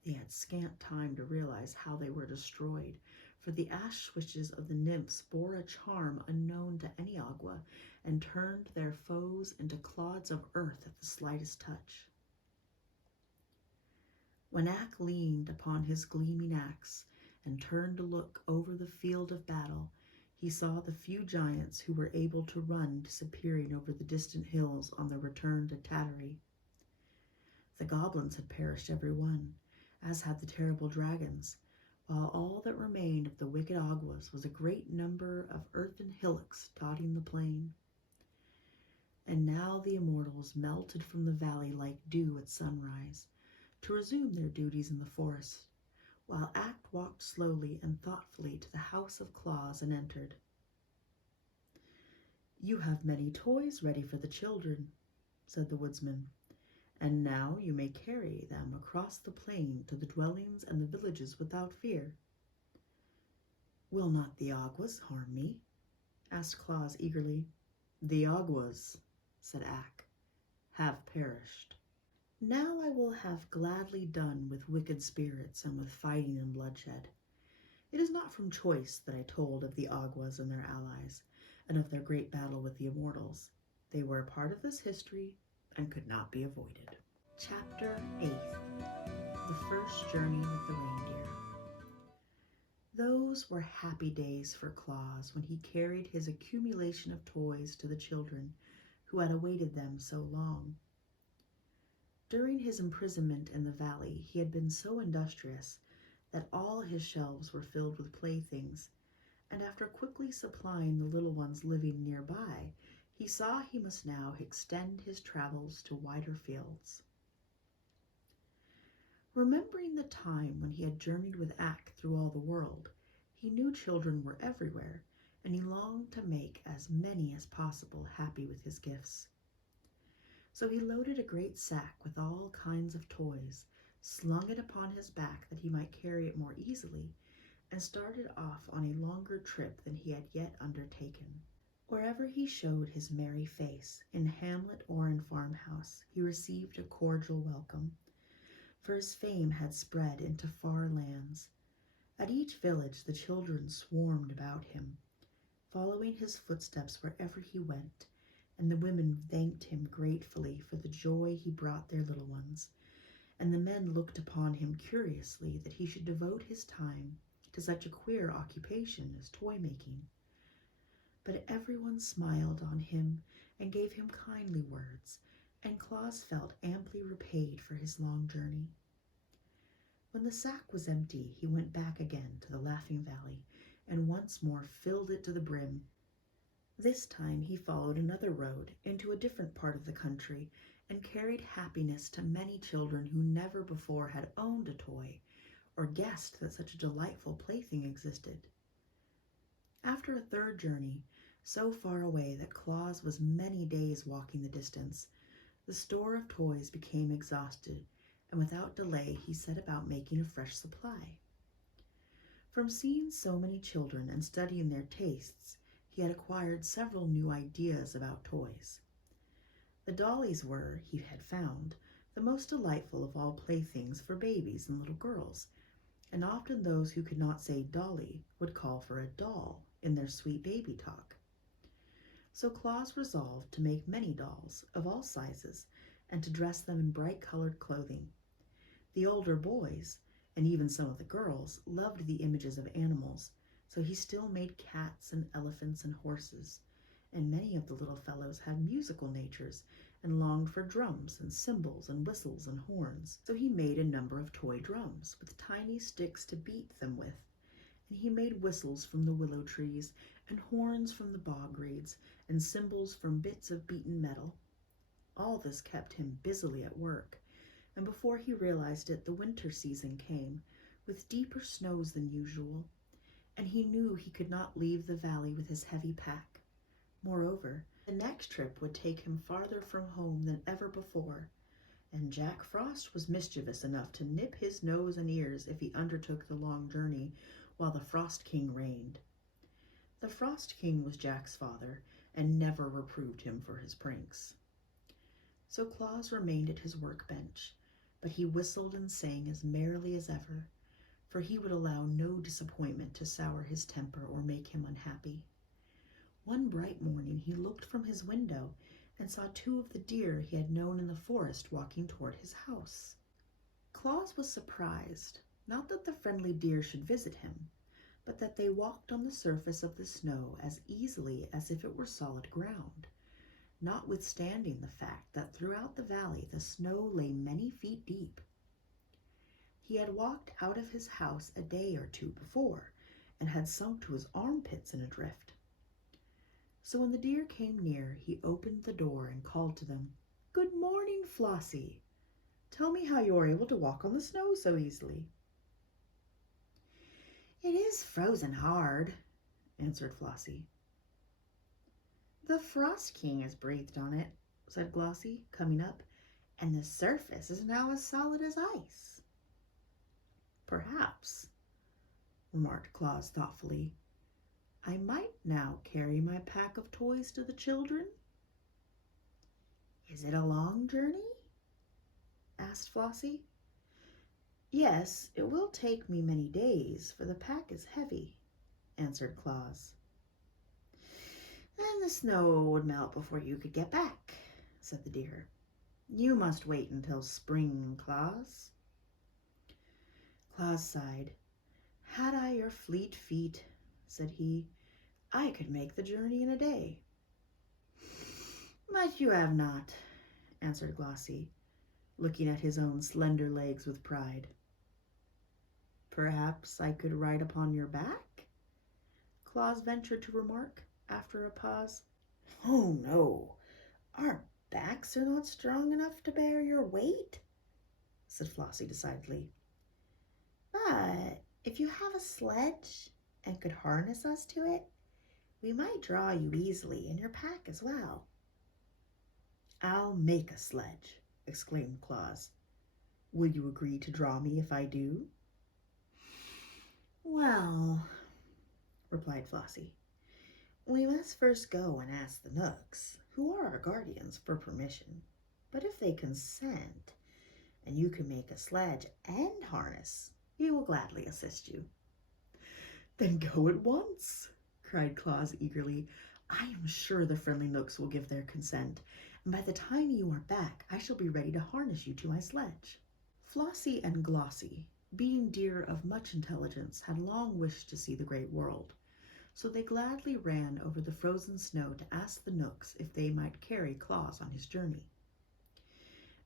they had scant time to realize how they were destroyed, for the ash switches of the nymphs bore a charm unknown to any Awgwa, and turned their foes into clods of earth at the slightest touch. When Ac leaned upon his gleaming axe and turned to look over the field of battle, he saw the few giants who were able to run disappearing over the distant hills on their return to Tattery. The goblins had perished every one, as had the terrible dragons, while all that remained of the wicked Awgwas was a great number of earthen hillocks dotting the plain. And now the immortals melted from the valley like dew at sunrise, to resume their duties in the forest, while Ac walked slowly and thoughtfully to the house of Claus and entered. "You have many toys ready for the children," said the woodsman, "and now you may carry them across the plain to the dwellings and the villages without fear." "Will not the Awgwas harm me?" asked Claus eagerly. "The Awgwas," said Ac, "have perished. Now I will have gladly done with wicked spirits and with fighting and bloodshed. It is not from choice that I told of the Awgwas and their allies, and of their great battle with the immortals. They were a part of this history and could not be avoided. Chapter 8. The First Journey with the Reindeer. Those were happy days for Claus when he carried his accumulation of toys to the children who had awaited them so long. During his imprisonment in the valley, he had been so industrious that all his shelves were filled with playthings, and after quickly supplying the little ones living nearby, he saw he must now extend his travels to wider fields. Remembering the time when he had journeyed with Ac through all the world, he knew children were everywhere, and he longed to make as many as possible happy with his gifts. So he loaded a great sack with all kinds of toys, slung it upon his back that he might carry it more easily, and started off on a longer trip than he had yet undertaken. Wherever he showed his merry face, in hamlet or in farmhouse, he received a cordial welcome, for his fame had spread into far lands. At each village the children swarmed about him, following his footsteps wherever he went, and the women thanked him gratefully for the joy he brought their little ones, and the men looked upon him curiously that he should devote his time to such a queer occupation as toy-making. But everyone smiled on him and gave him kindly words, and Claus felt amply repaid for his long journey. When the sack was empty, he went back again to the Laughing Valley, and once more filled it to the brim. This time he followed another road into a different part of the country, and carried happiness to many children who never before had owned a toy, or guessed that such a delightful plaything existed. After a third journey, so far away that Claus was many days walking the distance, the store of toys became exhausted, and without delay he set about making a fresh supply. From seeing so many children and studying their tastes, he had acquired several new ideas about toys. The dollies were, he had found, the most delightful of all playthings for babies and little girls, and often those who could not say dolly would call for a doll in their sweet baby talk. So Claus resolved to make many dolls of all sizes and to dress them in bright-colored clothing. The older boys, and even some of the girls, loved the images of animals, so he still made cats and elephants and horses, and many of the little fellows had musical natures and longed for drums and cymbals and whistles and horns. So he made a number of toy drums with tiny sticks to beat them with, and he made whistles from the willow trees and horns from the bog reeds and cymbals from bits of beaten metal. All this kept him busily at work, and before he realized it, the winter season came, with deeper snows than usual, and he knew he could not leave the valley with his heavy pack. Moreover, the next trip would take him farther from home than ever before, and Jack Frost was mischievous enough to nip his nose and ears if he undertook the long journey while the Frost King reigned. The Frost King was Jack's father, and never reproved him for his pranks. So Claus remained at his workbench, but he whistled and sang as merrily as ever, for he would allow no disappointment to sour his temper or make him unhappy. One bright morning he looked from his window and saw two of the deer he had known in the forest walking toward his house. Claus was surprised, not that the friendly deer should visit him, but that they walked on the surface of the snow as easily as if it were solid ground, notwithstanding the fact that throughout the valley the snow lay many feet deep. He had walked out of his house a day or two before, and had sunk to his armpits in a drift. So when the deer came near, he opened the door and called to them, "Good morning, Flossie. Tell me how you are able to walk on the snow so easily." "It is frozen hard," answered Flossie. "The Frost King has breathed on it," said Glossie, coming up, "and the surface is now as solid as ice." "Perhaps," remarked Claus thoughtfully, "I might now carry my pack of toys to the children." "Is it a long journey?" asked Flossie. "Yes, it will take me many days, for the pack is heavy," answered Claus. "Then the snow would melt before you could get back," said the deer. "You must wait until spring, Claus." Claus sighed. "Had I your fleet feet," said he, "I could make the journey in a day." "But you have not," answered Glossie, looking at his own slender legs with pride. "Perhaps I could ride upon your back?" Claus ventured to remark, after a pause. "Oh, no, our backs are not strong enough to bear your weight," said Flossie decidedly. "But if you have a sledge and could harness us to it, we might draw you easily in your pack as well." "I'll make a sledge," exclaimed Claus. "Will you agree to draw me if I do?" "Well," replied Flossie, "we must first go and ask the Knooks, who are our guardians, for permission. But if they consent, and you can make a sledge and harness, we will gladly assist you." "Then go at once," cried Claus eagerly. "I am sure the friendly Knooks will give their consent, and by the time you are back, I shall be ready to harness you to my sledge." Flossie and Glossie, being deer of much intelligence, had long wished to see the great world, so they gladly ran over the frozen snow to ask the Knooks if they might carry Claus on his journey.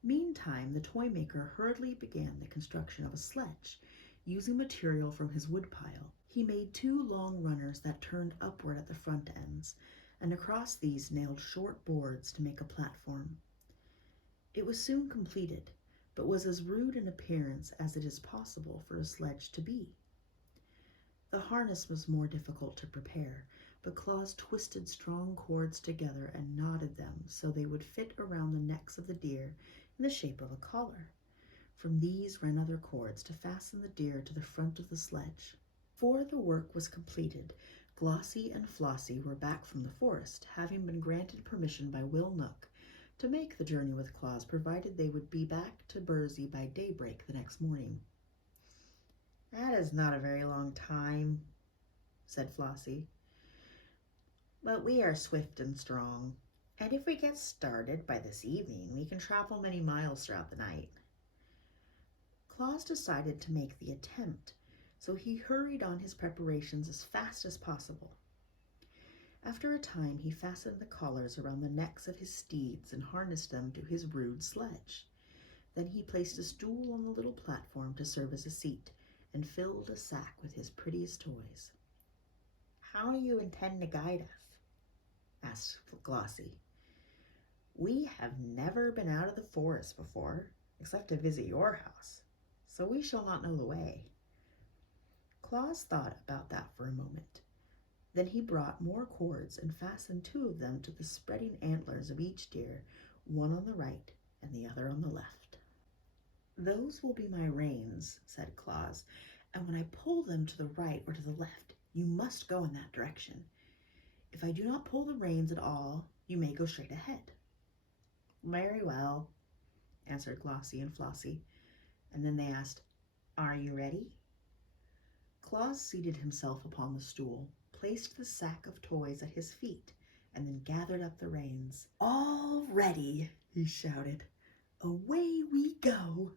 Meantime, the toy maker hurriedly began the construction of a sledge, using material from his woodpile. He made 2 long runners that turned upward at the front ends, and across these nailed short boards to make a platform. It was soon completed, but was as rude in appearance as it is possible for a sledge to be. The harness was more difficult to prepare, but Claus twisted strong cords together and knotted them so they would fit around the necks of the deer in the shape of a collar. From these ran other cords to fasten the deer to the front of the sledge. Before the work was completed, Glossie and Flossie were back from the forest, having been granted permission by Will Nook to make the journey with Claus, provided they would be back to Bursey by daybreak the next morning. "That is not a very long time," said Flossie, "but we are swift and strong, and if we get started by this evening, we can travel many miles throughout the night." Claus decided to make the attempt, so he hurried on his preparations as fast as possible. After a time, he fastened the collars around the necks of his steeds and harnessed them to his rude sledge. Then he placed a stool on the little platform to serve as a seat, and filled a sack with his prettiest toys. "How do you intend to guide us?" asked Glossie. "We have never been out of the forest before, except to visit your house, so we shall not know the way." Claus thought about that for a moment. Then he brought more cords and fastened 2 of them to the spreading antlers of each deer, one on the right and the other on the left. "Those will be my reins," said Claus, "and when I pull them to the right or to the left, you must go in that direction. If I do not pull the reins at all, you may go straight ahead." "Very well," answered Glossie and Flossie, and then they asked, "Are you ready?" Claus seated himself upon the stool, placed the sack of toys at his feet, and then gathered up the reins. "All ready!" he shouted. "Away we go!"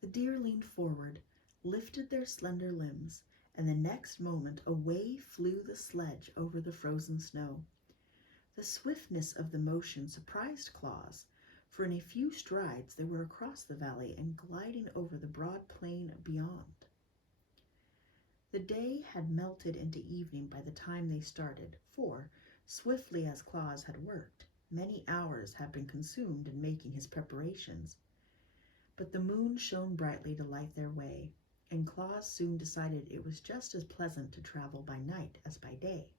The deer leaned forward, lifted their slender limbs, and the next moment away flew the sledge over the frozen snow. The swiftness of the motion surprised Claus, for in a few strides they were across the valley and gliding over the broad plain beyond. The day had melted into evening by the time they started, for, swiftly as Claus had worked, many hours had been consumed in making his preparations. But the moon shone brightly to light their way, and Claus soon decided it was just as pleasant to travel by night as by day.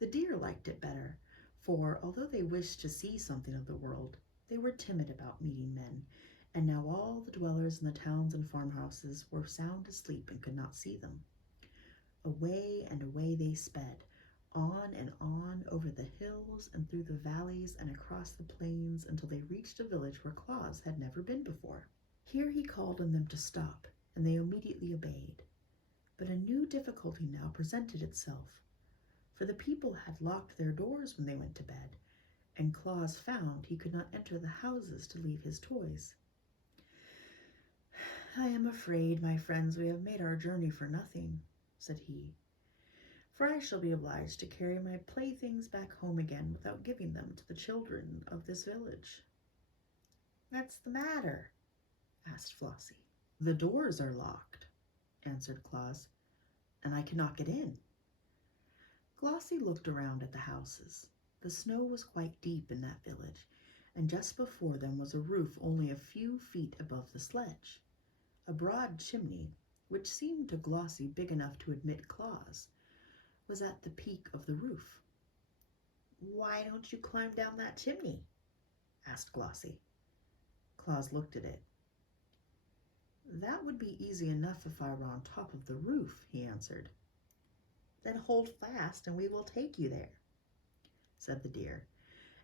The deer liked it better, for although they wished to see something of the world, they were timid about meeting men, and now all the dwellers in the towns and farmhouses were sound asleep and could not see them. Away and away they sped, on over the hills and through the valleys and across the plains until they reached a village where Claus had never been before. Here he called on them to stop, and they immediately obeyed. But a new difficulty now presented itself, for the people had locked their doors when they went to bed, and Claus found he could not enter the houses to leave his toys. "I am afraid, my friends, we have made our journey for nothing," said he, "for I shall be obliged to carry my playthings back home again without giving them to the children of this village." "What's the matter?" asked Flossie. "The doors are locked," answered Claus, "and I cannot get in." Glossie looked around at the houses. The snow was quite deep in that village, and just before them was a roof only a few feet above the sledge. A broad chimney, which seemed to Glossie big enough to admit Claus, was at the peak of the roof. "Why don't you climb down that chimney?" asked Glossie. Claus looked at it. "That would be easy enough if I were on top of the roof," he answered. "Then hold fast and we will take you there," said the deer,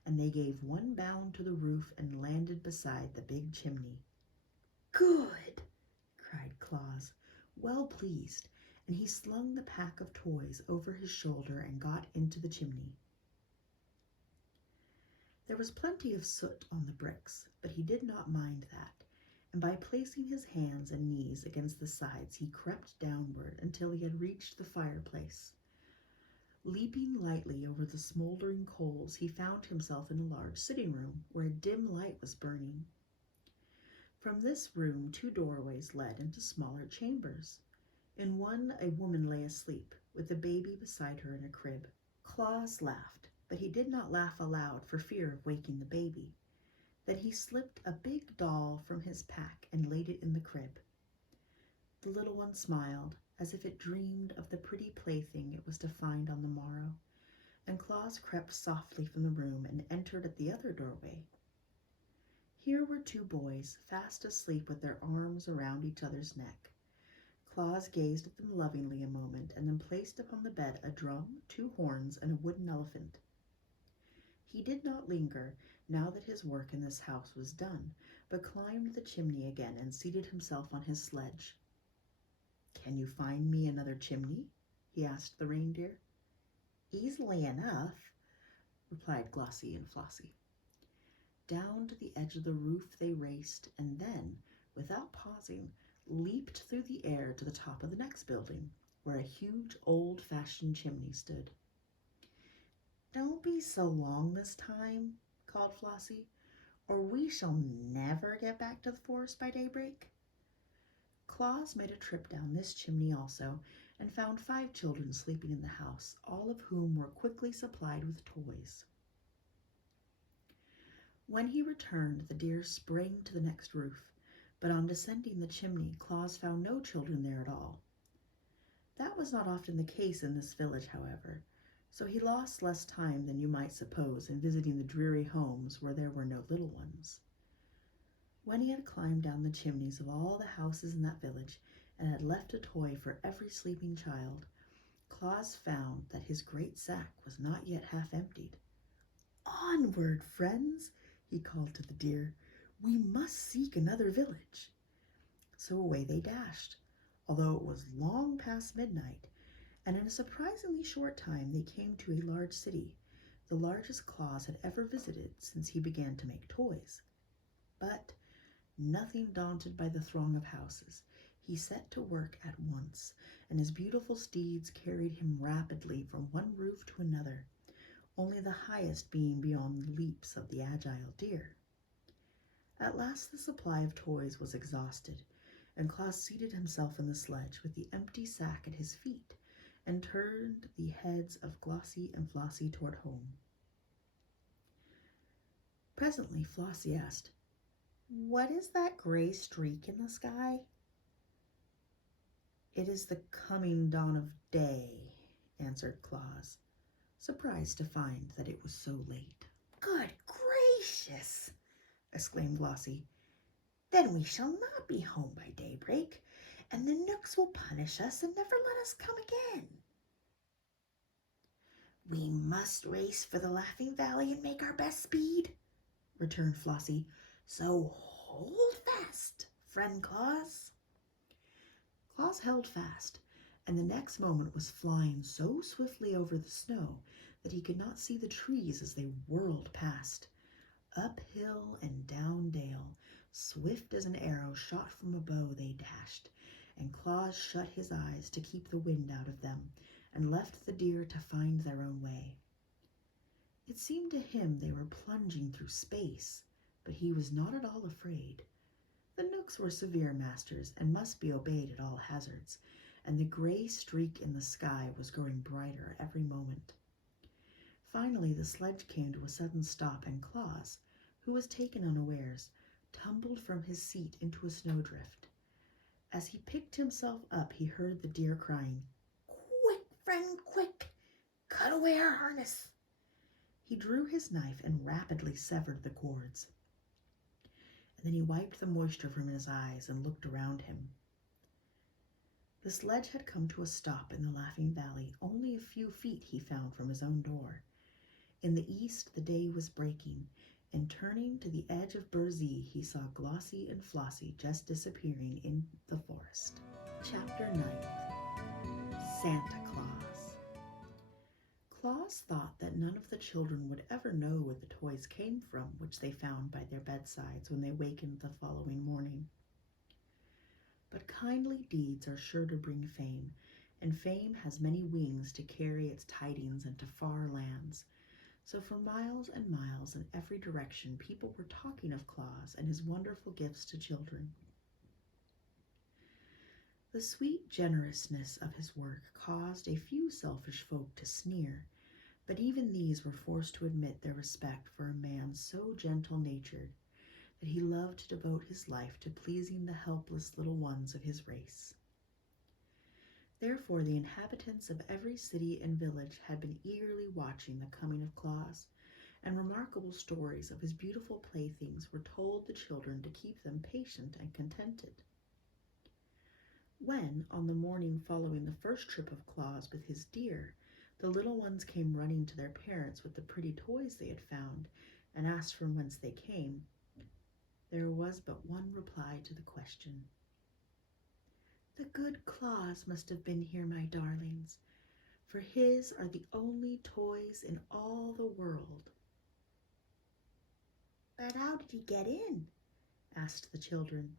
and they gave one bound to the roof and landed beside the big chimney. "Good!" cried Claus, well pleased, and he slung the pack of toys over his shoulder and got into the chimney. There was plenty of soot on the bricks, but he did not mind that, and by placing his hands and knees against the sides he crept downward until he had reached the fireplace. Leaping lightly over the smoldering coals, he found himself in a large sitting room where a dim light was burning. From this room 2 doorways led into smaller chambers. In one a woman lay asleep, with a baby beside her in a crib. Claus laughed, but he did not laugh aloud for fear of waking the baby. Then he slipped a big doll from his pack and laid it in the crib. The little one smiled, as if it dreamed of the pretty plaything it was to find on the morrow, and Claus crept softly from the room and entered at the other doorway. Here were two boys, fast asleep with their arms around each other's neck. Claus gazed at them lovingly a moment, and then placed upon the bed a drum, two horns, and a wooden elephant. He did not linger, now that his work in this house was done, but climbed the chimney again and seated himself on his sledge. "Can you find me another chimney?" he asked the reindeer. "Easily enough," replied Glossie and Flossie. Down to the edge of the roof they raced, and then, without pausing, leaped through the air to the top of the next building, where a huge old-fashioned chimney stood. "Don't be so long this time," called Flossie, "or we shall never get back to the forest by daybreak." Claus made a trip down this chimney also, and found 5 children sleeping in the house, all of whom were quickly supplied with toys. When he returned, the deer sprang to the next roof, but on descending the chimney, Claus found no children there at all. That was not often the case in this village, however, so he lost less time than you might suppose in visiting the dreary homes where there were no little ones. When he had climbed down the chimneys of all the houses in that village and had left a toy for every sleeping child, Claus found that his great sack was not yet half emptied. "Onward, friends!" he called to the deer. "We must seek another village." So away they dashed, although it was long past midnight, and in a surprisingly short time they came to a large city, the largest Claus had ever visited since he began to make toys. But, nothing daunted by the throng of houses, he set to work at once, and his beautiful steeds carried him rapidly from one roof to another, only the highest being beyond the leaps of the agile deer. At last the supply of toys was exhausted, and Claus seated himself in the sledge with the empty sack at his feet and turned the heads of Glossie and Flossie toward home. Presently Flossie asked, "What is that gray streak in the sky?" "It is the coming dawn of day," answered Claus, surprised to find that it was so late. "Good gracious!" exclaimed Glossie. "Then we shall not be home by daybreak, and the Knooks will punish us and never let us come again." "We must race for the Laughing Valley and make our best speed," returned Flossie. "So hold fast, friend Claus." Claus held fast, and the next moment was flying so swiftly over the snow that he could not see the trees as they whirled past. Up hill and down dale, swift as an arrow shot from a bow, they dashed, and Claus shut his eyes to keep the wind out of them, and left the deer to find their own way. It seemed to him they were plunging through space, but he was not at all afraid. The Knooks were severe masters and must be obeyed at all hazards, and the gray streak in the sky was growing brighter every moment. Finally the sledge came to a sudden stop, and Claus, who was taken unawares, tumbled from his seat into a snowdrift. As he picked himself up, he heard the deer crying, "Quick, friend, quick! Cut away our harness!" He drew his knife and rapidly severed the cords. And then he wiped the moisture from his eyes and looked around him. The sledge had come to a stop in the Laughing Valley, only a few feet, he found, from his own door. In the east the day was breaking, and turning to the edge of Burzee, he saw Glossie and Flossie just disappearing in the forest. Chapter 9. Santa Claus. Claus thought that none of the children would ever know where the toys came from which they found by their bedsides when they wakened the following morning. But kindly deeds are sure to bring fame, and fame has many wings to carry its tidings into far lands. So for miles and miles in every direction, people were talking of Claus and his wonderful gifts to children. The sweet generousness of his work caused a few selfish folk to sneer, but even these were forced to admit their respect for a man so gentle-natured that he loved to devote his life to pleasing the helpless little ones of his race. Therefore the inhabitants of every city and village had been eagerly watching the coming of Claus, and remarkable stories of his beautiful playthings were told the children to keep them patient and contented. When, on the morning following the first trip of Claus with his deer, the little ones came running to their parents with the pretty toys they had found, and asked from whence they came, there was but one reply to the question. The good Claus must have been here, my darlings, for his are the only toys in all the world. But how did he get in? Asked the children.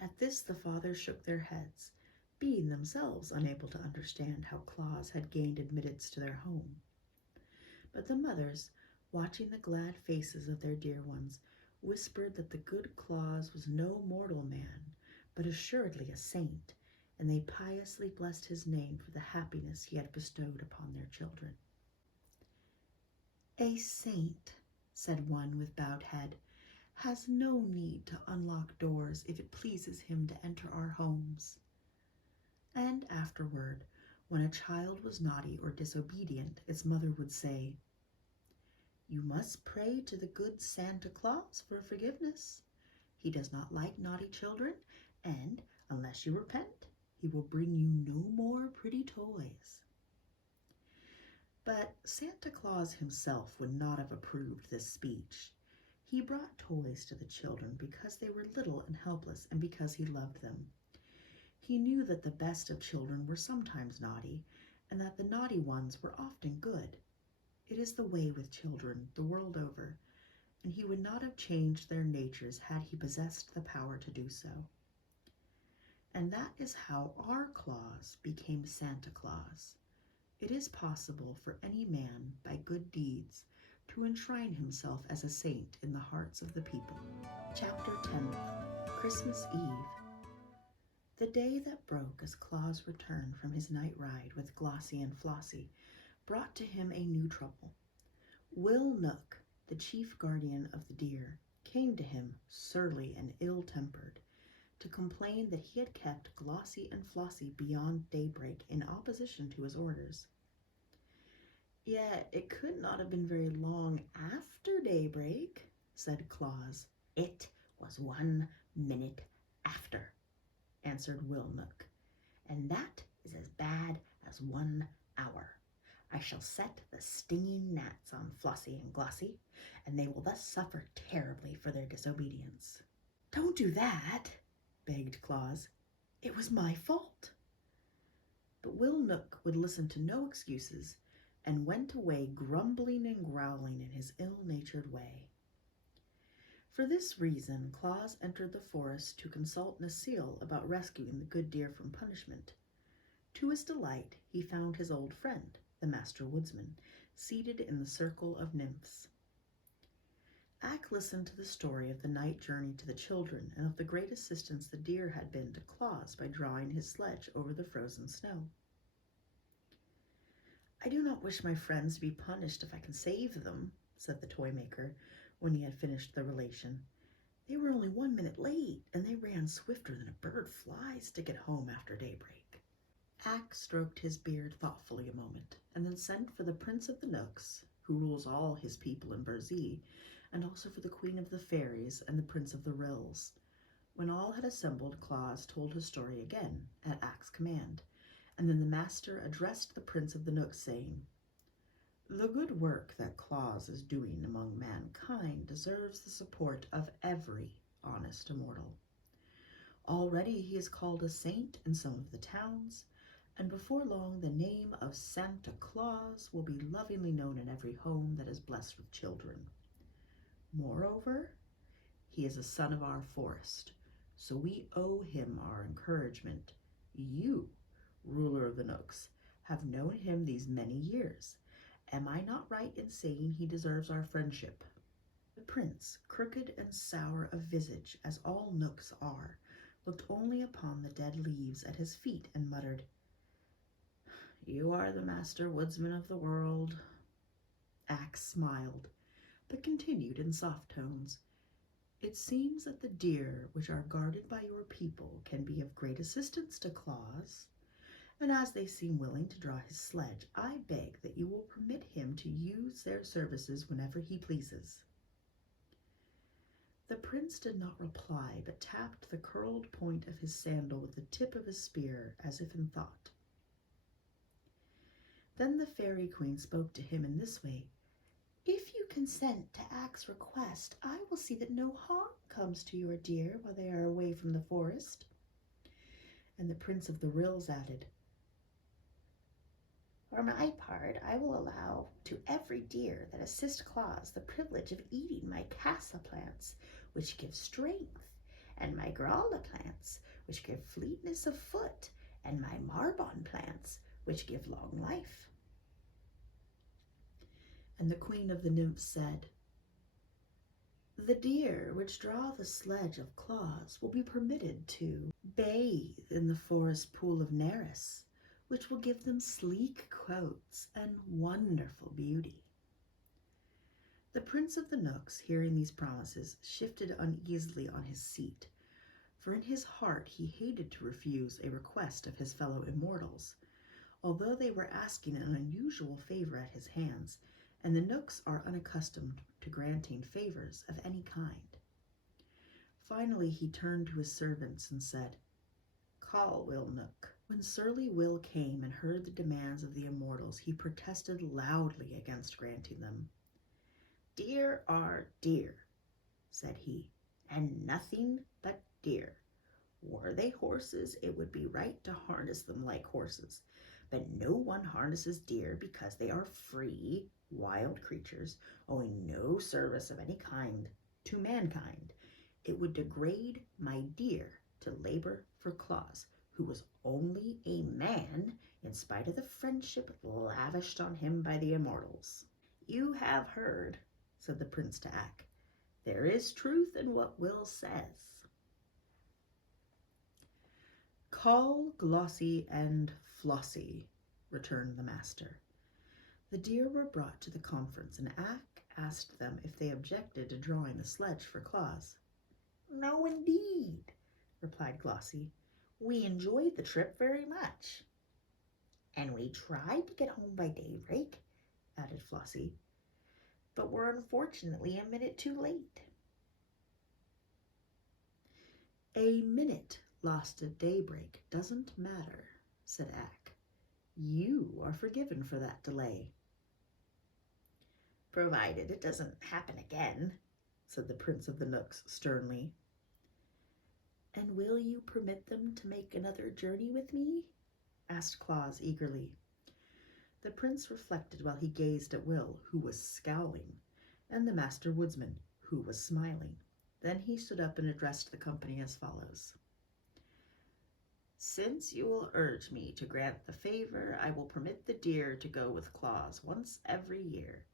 At this the fathers shook their heads, being themselves unable to understand how Claus had gained admittance to their home. But the mothers, watching the glad faces of their dear ones, whispered that the good Claus was no mortal man, but assuredly a saint, and they piously blessed his name for the happiness he had bestowed upon their children. A saint, said one with bowed head, has no need to unlock doors if it pleases him to enter our homes. And afterward, when a child was naughty or disobedient, its mother would say, You must pray to the good Santa Claus for forgiveness. He does not like naughty children, and unless you repent, he will bring you no more pretty toys. But Santa Claus himself would not have approved this speech. He brought toys to the children because they were little and helpless, and because he loved them. He knew that the best of children were sometimes naughty, and that the naughty ones were often good. It is the way with children the world over, and he would not have changed their natures had he possessed the power to do so. And that is how our Claus became Santa Claus. It is possible for any man, by good deeds, to enshrine himself as a saint in the hearts of the people. Chapter 10, Christmas Eve. The day that broke as Claus returned from his night ride with Glossie and Flossie brought to him a new trouble. Will Nook, the chief guardian of the deer, came to him, surly and ill-tempered, to complain that he had kept Glossie and Flossie beyond daybreak in opposition to his orders. Yet it could not have been very long after daybreak, said Claus. It was 1 minute after, answered Will Nook, and that is as bad as 1 hour. I shall set the stinging gnats on Flossie and Glossie, and they will thus suffer terribly for their disobedience. Don't do that, begged Claus. It was my fault. But Will Nook would listen to no excuses, and went away grumbling and growling in his ill-natured way. For this reason, Claus entered the forest to consult Necile about rescuing the good deer from punishment. To his delight, he found his old friend, the Master Woodsman, seated in the circle of nymphs. Ak listened to the story of the night journey to the children and of the great assistance the deer had been to Claus by drawing his sledge over the frozen snow. I do not wish my friends to be punished if I can save them, said the toy maker, when he had finished the relation. They were only 1 minute late, and they ran swifter than a bird flies to get home after daybreak. Ak stroked his beard thoughtfully a moment, and then sent for the Prince of the Nooks, who rules all his people in Burzee, and also for the Queen of the Fairies and the Prince of the Rills. When all had assembled, Claus told his story again, at Ak's command, and then the master addressed the Prince of the Nooks, saying, The good work that Claus is doing among mankind deserves the support of every honest immortal. Already he is called a saint in some of the towns, and before long the name of Santa Claus will be lovingly known in every home that is blessed with children. Moreover, he is a son of our forest, so we owe him our encouragement. You, ruler of the Nooks, have known him these many years. Am I not right in saying he deserves our friendship? The prince, crooked and sour of visage as all Nooks are, looked only upon the dead leaves at his feet and muttered, You are the Master Woodsman of the world. Ak smiled, but continued in soft tones, It seems that the deer which are guarded by your people can be of great assistance to Claus, and as they seem willing to draw his sledge, I beg that you will permit him to use their services whenever he pleases." The prince did not reply, but tapped the curled point of his sandal with the tip of his spear, as if in thought. Then the fairy queen spoke to him in this way: "If you consent to Ak's request, I will see that no harm comes to your deer while they are away from the forest." And the Prince of the Rills added, "For my part, I will allow to every deer that assists Claus the privilege of eating my casa plants, which give strength, and my gralla plants, which give fleetness of foot, and my marbon plants, which give long life." And the Queen of the Nymphs said, "The deer which draw the sledge of Claus will be permitted to bathe in the forest pool of Neris, which will give them sleek coats and wonderful beauty." The Prince of the Knooks, hearing these promises, shifted uneasily on his seat, for in his heart he hated to refuse a request of his fellow immortals, although they were asking an unusual favor at his hands, and the Knooks are unaccustomed to granting favors of any kind. Finally he turned to his servants and said, "Call Will Knook." When surly Will came and heard the demands of the immortals, he protested loudly against granting them. "Deer are deer," said he, "and nothing but deer. Were they horses, it would be right to harness them like horses, but no one harnesses deer because they are free, wild creatures, owing no service of any kind to mankind. It would degrade my deer to labor for Claus, who was only a man, in spite of the friendship lavished on him by the immortals." "You have heard," said the prince to Ak. "There is truth in what Will says." "Call Glossy and Flossie," returned the master. The deer were brought to the conference, and Ak asked them if they objected to drawing the sledge for Claus. "No, indeed," replied Glossy. "We enjoyed the trip very much." "And we tried to get home by daybreak," added Flossie, "but were unfortunately a minute too late." "A minute lost at daybreak doesn't matter," said Ak. "You are forgiven for that delay." "Provided it doesn't happen again," said the Prince of the Knooks sternly. "And will you permit them to make another journey with me?" asked Claus eagerly. The prince reflected while he gazed at Will, who was scowling, and the master woodsman, who was smiling. Then he stood up and addressed the company as follows: "Since you will urge me to grant the favor, I will permit the deer to go with Claus once every year,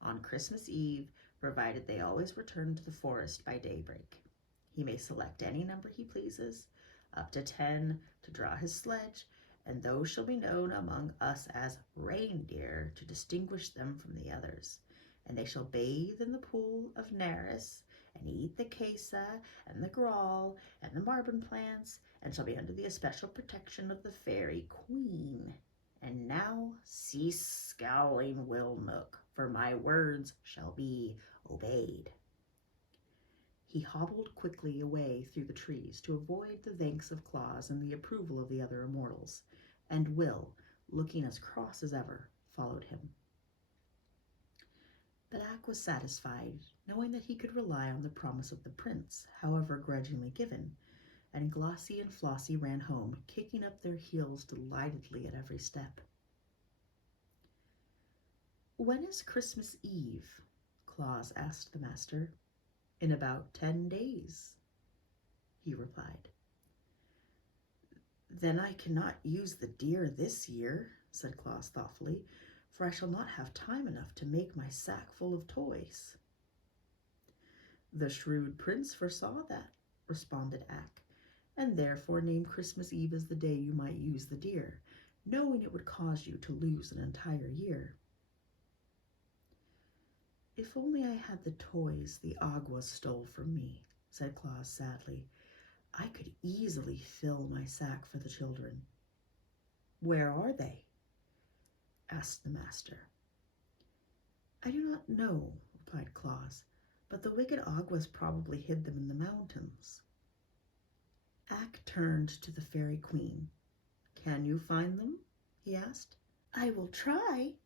on Christmas Eve, provided they always return to the forest by daybreak. He may select any number he pleases, up to 10, to draw his sledge, and those shall be known among us as Reindeer to distinguish them from the others. And they shall bathe in the pool of Neris, and eat the casa and the grawl and the marbon plants, and shall be under the especial protection of the fairy queen. And now cease scowling, Will Knook, for my words shall be obeyed." He hobbled quickly away through the trees to avoid the thanks of Claus and the approval of the other immortals, and Will, looking as cross as ever, followed him. But Ak was satisfied, knowing that he could rely on the promise of the prince, however grudgingly given, and Glossy and Flossie ran home, kicking up their heels delightedly at every step. "When is Christmas Eve?" Claus asked the master. "In about 10 days," he replied. "Then I cannot use the deer this year," said Claus thoughtfully, "for I shall not have time enough to make my sack full of toys." "The shrewd prince foresaw that," responded Ak, "and therefore named Christmas Eve as the day you might use the deer, knowing it would cause you to lose an entire year." "If only I had the toys the Awgwas stole from me," said Claus sadly. "I could easily fill my sack for the children." "Where are they?" asked the master. "I do not know," replied Claus, "but the wicked Awgwas probably hid them in the mountains." Ak turned to the fairy queen. "Can you find them?" he asked. "I will try,"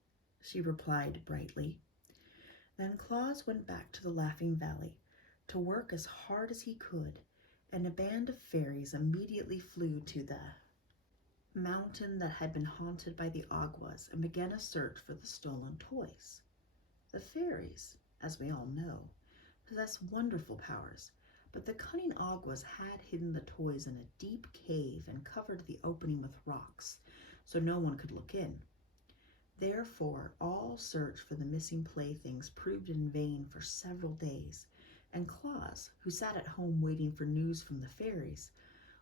she replied brightly. Then Claus went back to the Laughing Valley to work as hard as he could, and a band of fairies immediately flew to the mountain that had been haunted by the Awgwas and began a search for the stolen toys. The fairies, as we all know, possess wonderful powers, but the cunning Awgwas had hidden the toys in a deep cave and covered the opening with rocks, so no one could look in. Therefore, all search for the missing playthings proved in vain for several days, and Claus, who sat at home waiting for news from the fairies,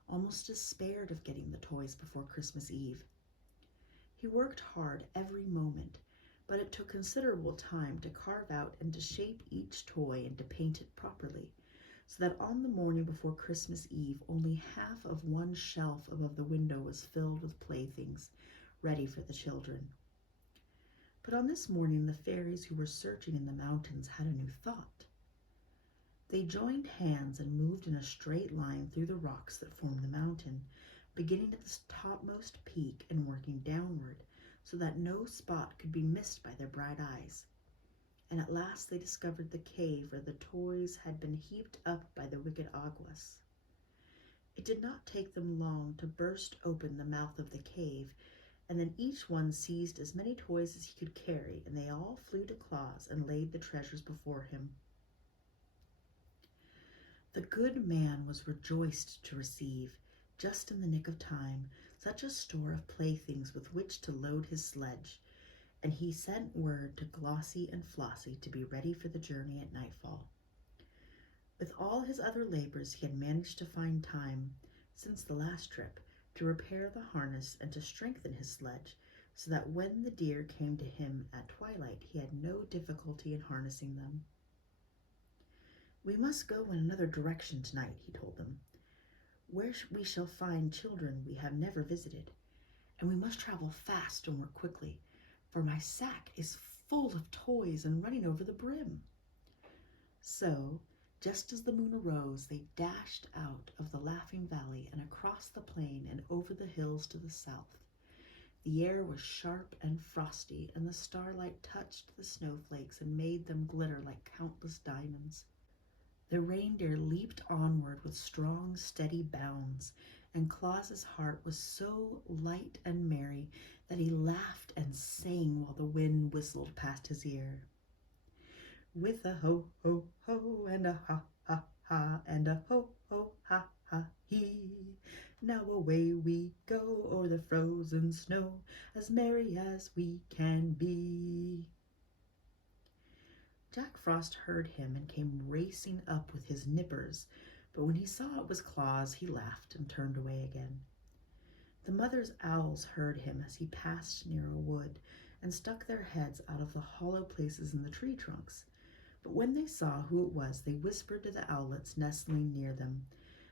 almost despaired of getting the toys before Christmas Eve. He worked hard every moment, but it took considerable time to carve out and to shape each toy and to paint it properly, so that on the morning before Christmas Eve only half of one shelf above the window was filled with playthings ready for the children. But on this morning the fairies who were searching in the mountains had a new thought. They joined hands and moved in a straight line through the rocks that formed the mountain, beginning at the topmost peak and working downward, so that no spot could be missed by their bright eyes. And at last they discovered the cave where the toys had been heaped up by the wicked Awgwas. It did not take them long to burst open the mouth of the cave, and then each one seized as many toys as he could carry, and they all flew to Claus and laid the treasures before him. The good man was rejoiced to receive, just in the nick of time, such a store of playthings with which to load his sledge, and he sent word to Glossie and Flossie to be ready for the journey at nightfall. With all his other labors, he had managed to find time, since the last trip, to repair the harness and to strengthen his sledge, so that when the deer came to him at twilight, he had no difficulty in harnessing them. "We must go in another direction tonight," he told them, "where we shall find children we have never visited. And we must travel fast and work quickly, for my sack is full of toys and running over the brim." So, just as the moon arose, they dashed out of the Laughing Valley and across the plain and over the hills to the south. The air was sharp and frosty, and the starlight touched the snowflakes and made them glitter like countless diamonds. The reindeer leaped onward with strong, steady bounds, and Claus's heart was so light and merry that he laughed and sang while the wind whistled past his ear. "With a ho, ho, ho, and a ha, ha, ha, and a ho, ho, ha, ha, hee. Now away we go o'er the frozen snow, as merry as we can be." Jack Frost heard him and came racing up with his nippers, but when he saw it was Claus, he laughed and turned away again. The mother's owls heard him as he passed near a wood and stuck their heads out of the hollow places in the tree trunks, but when they saw who it was, they whispered to the owlets nestling near them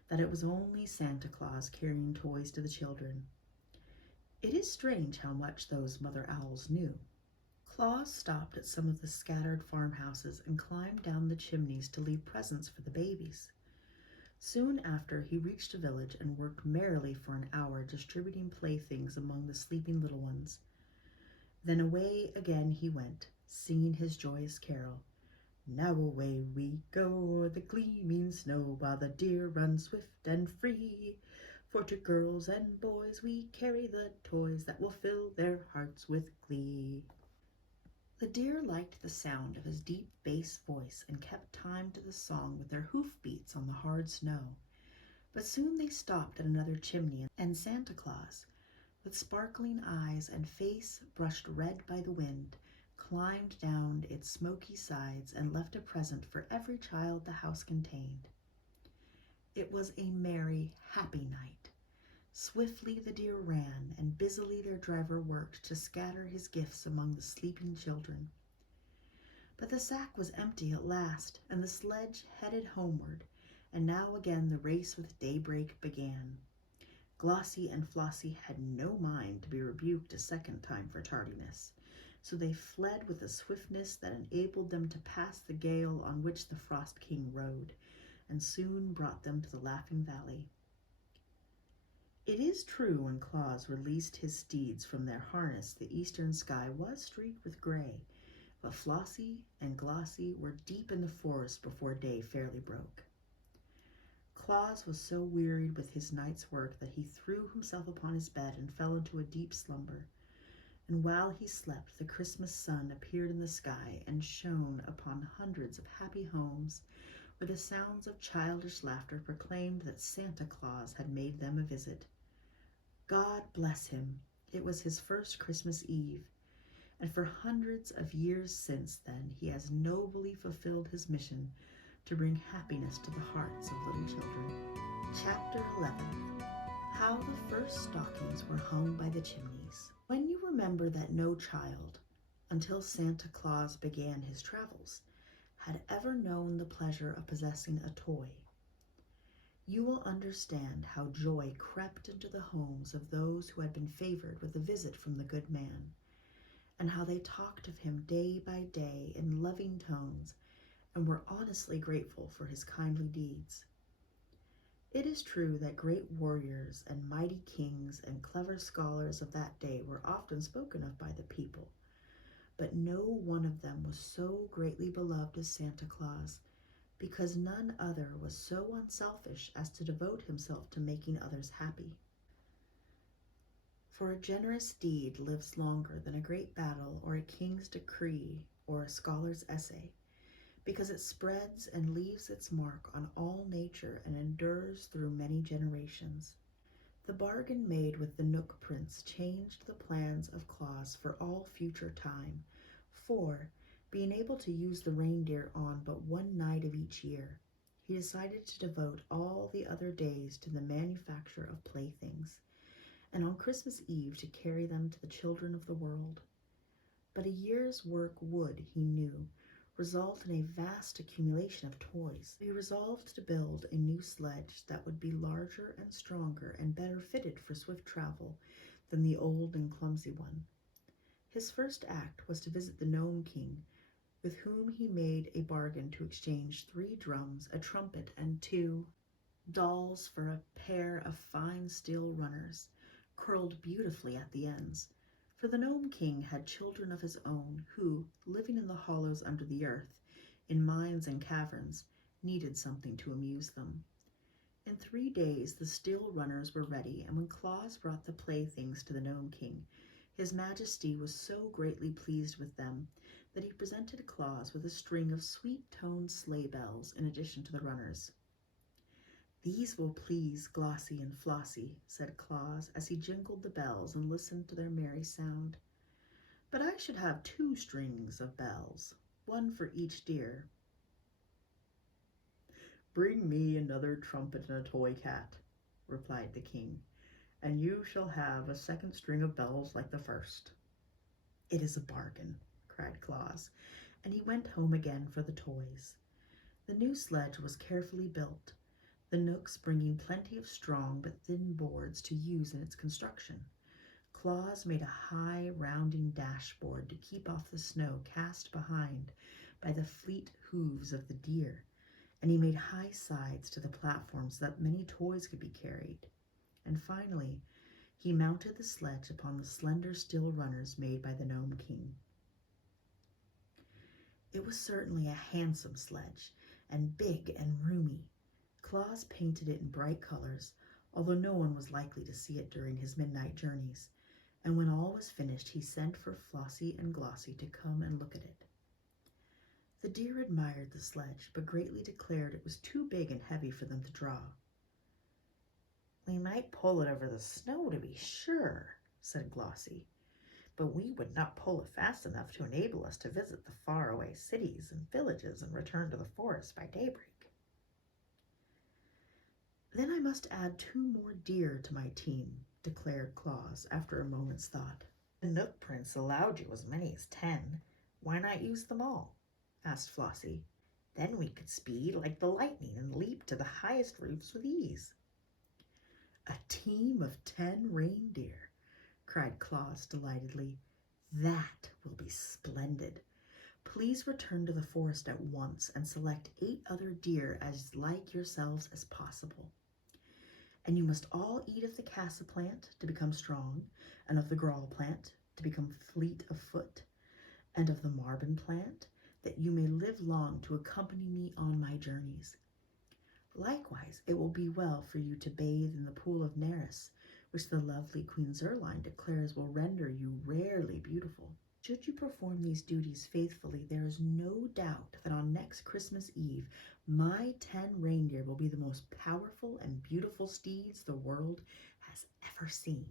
that it was only Santa Claus carrying toys to the children. It is strange how much those mother owls knew. Claus stopped at some of the scattered farmhouses and climbed down the chimneys to leave presents for the babies. Soon after, he reached a village and worked merrily for an hour distributing playthings among the sleeping little ones. Then away again he went, singing his joyous carol. "Now away we go o'er the gleaming snow, while the deer run swift and free. For to girls and boys we carry the toys that will fill their hearts with glee." The deer liked the sound of his deep bass voice and kept time to the song with their hoofbeats on the hard snow. But soon they stopped at another chimney, and Santa Claus, with sparkling eyes and face brushed red by the wind, climbed down its smoky sides and left a present for every child the house contained. It was a merry, happy night. Swiftly the deer ran, and busily their driver worked to scatter his gifts among the sleeping children. But the sack was empty at last, and the sledge headed homeward, and now again the race with daybreak began. Glossy and Flossie had no mind to be rebuked a second time for tardiness, so they fled with a swiftness that enabled them to pass the gale on which the Frost King rode, and soon brought them to the Laughing Valley. It is true when Claus released his steeds from their harness the eastern sky was streaked with gray, but Flossie and Glossy were deep in the forest before day fairly broke. Claus was so wearied with his night's work that he threw himself upon his bed and fell into a deep slumber. And while he slept, the Christmas sun appeared in the sky and shone upon hundreds of happy homes, where the sounds of childish laughter proclaimed that Santa Claus had made them a visit. God bless him! It was his first Christmas Eve, and for hundreds of years since then he has nobly fulfilled his mission to bring happiness to the hearts of little children. Chapter 11. How the First Stockings Were Hung by the Chimneys. When you remember that no child, until Santa Claus began his travels, had ever known the pleasure of possessing a toy, you will understand how joy crept into the homes of those who had been favored with a visit from the good man, and how they talked of him day by day in loving tones and were honestly grateful for his kindly deeds. It is true that great warriors and mighty kings and clever scholars of that day were often spoken of by the people, but no one of them was so greatly beloved as Santa Claus, because none other was so unselfish as to devote himself to making others happy. For a generous deed lives longer than a great battle or a king's decree or a scholar's essay, because it spreads and leaves its mark on all nature and endures through many generations. The bargain made with the Nook Prince changed the plans of Claus for all future time, for, being able to use the reindeer on but one night of each year, he decided to devote all the other days to the manufacture of playthings, and on Christmas Eve to carry them to the children of the world. But a year's work would, he knew, result in a vast accumulation of toys. He resolved to build a new sledge that would be larger and stronger and better fitted for swift travel than the old and clumsy one. His first act was to visit the Gnome King, with whom he made a bargain to exchange 3 drums, a trumpet, and 2 dolls for a pair of fine steel runners, curled beautifully at the ends. For the Gnome King had children of his own who, living in the hollows under the earth, in mines and caverns, needed something to amuse them. In 3 days the steel runners were ready, and when Claus brought the playthings to the Gnome King, His Majesty was so greatly pleased with them that he presented Claus with a string of sweet-toned sleigh bells in addition to the runners. "These will please Glossy and Flossie," said Claus as he jingled the bells and listened to their merry sound. "But I should have 2 strings of bells, one for each deer." "Bring me another trumpet and a toy cat," replied the king, "and you shall have a second string of bells like the first." "It is a bargain," cried Claus, and he went home again for the toys. The new sledge was carefully built, the Knooks bringing plenty of strong but thin boards to use in its construction. Claus made a high, rounding dashboard to keep off the snow cast behind by the fleet hooves of the deer, and he made high sides to the platform so that many toys could be carried. And finally, he mounted the sledge upon the slender steel runners made by the Gnome King. It was certainly a handsome sledge, and big and roomy. Claus painted it in bright colors, although no one was likely to see it during his midnight journeys, and when all was finished he sent for Flossie and Glossy to come and look at it. The deer admired the sledge, but greatly declared it was too big and heavy for them to draw. "We might pull it over the snow, to be sure," said Glossy, "but we would not pull it fast enough to enable us to visit the faraway cities and villages and return to the forest by daybreak." "Then I must add 2 more deer to my team," declared Claus after a moment's thought. "The Nook Prince allowed you as many as 10. Why not use them all?" asked Flossie. Then we could speed like the lightning and leap to the highest roofs with ease. A team of 10 reindeer, cried Claus delightedly. That will be splendid. Please return to the forest at once and select 8 other deer as like yourselves as possible. And you must all eat of the casa plant to become strong, and of the grawl plant to become fleet of foot, and of the marben plant, that you may live long to accompany me on my journeys. Likewise, it will be well for you to bathe in the pool of Neris, which the lovely Queen Zerline declares will render you rarely beautiful. Should you perform these duties faithfully, there is no doubt that on next Christmas Eve, my 10 reindeer will be the most powerful and beautiful steeds the world has ever seen.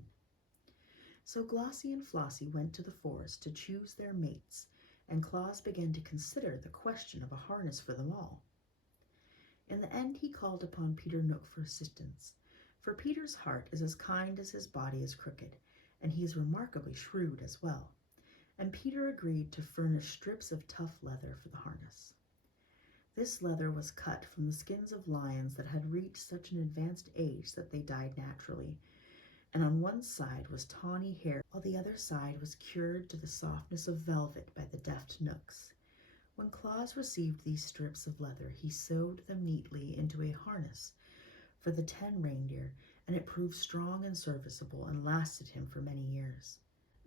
So Glossie and Flossie went to the forest to choose their mates, and Claus began to consider the question of a harness for them all. In the end, he called upon Peter Nook for assistance, for Peter's heart is as kind as his body is crooked, and he is remarkably shrewd as well, and Peter agreed to furnish strips of tough leather for the harness. This leather was cut from the skins of lions that had reached such an advanced age that they died naturally, and on one side was tawny hair, while the other side was cured to the softness of velvet by the deft Nooks. When Claus received these strips of leather, he sewed them neatly into a harness for the 10 reindeer, and it proved strong and serviceable and lasted him for many years.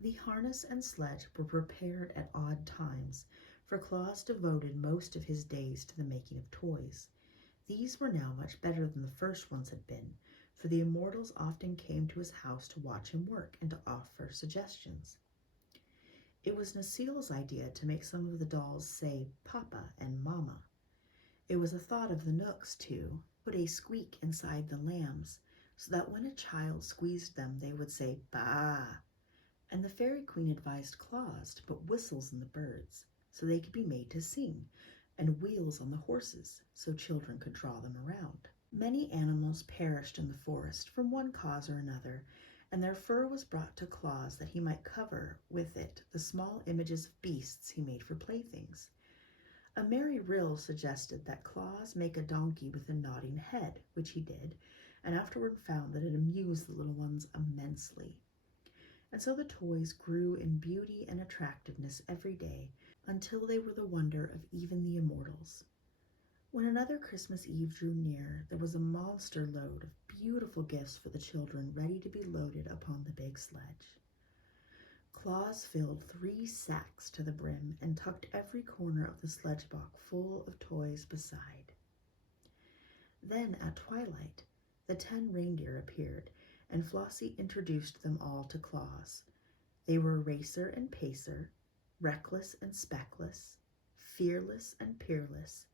The harness and sledge were prepared at odd times, for Claus devoted most of his days to the making of toys. These were now much better than the first ones had been, for the immortals often came to his house to watch him work and to offer suggestions. It was Nasile's idea to make some of the dolls say Papa and Mama. It was a thought of the Nooks, too, put a squeak inside the lambs, so that when a child squeezed them they would say Ba. And the Fairy Queen advised Claus to put whistles in the birds, so they could be made to sing, and wheels on the horses, so children could draw them around. Many animals perished in the forest from one cause or another, and their fur was brought to Claus that he might cover with it the small images of beasts he made for playthings. A merry rill suggested that Claus make a donkey with a nodding head, which he did, and afterward found that it amused the little ones immensely. And so the toys grew in beauty and attractiveness every day, until they were the wonder of even the immortals. When another Christmas Eve drew near, there was a monster load of beautiful gifts for the children ready to be loaded upon the big sledge. Claus filled 3 sacks to the brim and tucked every corner of the sledge box full of toys beside. Then at twilight, the 10 reindeer appeared, and Flossie introduced them all to Claus. They were Racer and Pacer, Reckless and Speckless, Fearless and Peerless,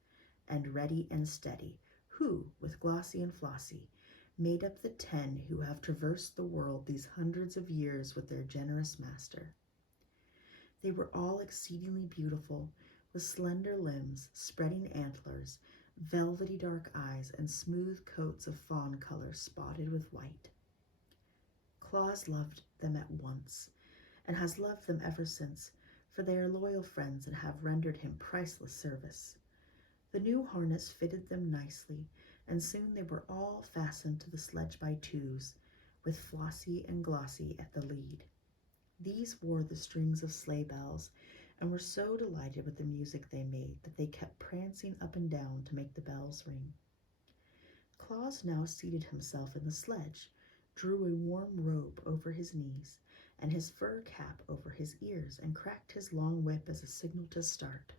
and Ready and Steady, who, with Glossie and Flossie, made up the 10 who have traversed the world these hundreds of years with their generous master. They were all exceedingly beautiful, with slender limbs, spreading antlers, velvety dark eyes, and smooth coats of fawn color spotted with white. Claus loved them at once, and has loved them ever since, for they are loyal friends and have rendered him priceless service. The new harness fitted them nicely, and soon they were all fastened to the sledge by 2s, with Flossie and Glossie at the lead. These wore the strings of sleigh bells, and were so delighted with the music they made that they kept prancing up and down to make the bells ring. Claus now seated himself in the sledge, drew a warm robe over his knees, and his fur cap over his ears, and cracked his long whip as a signal to start.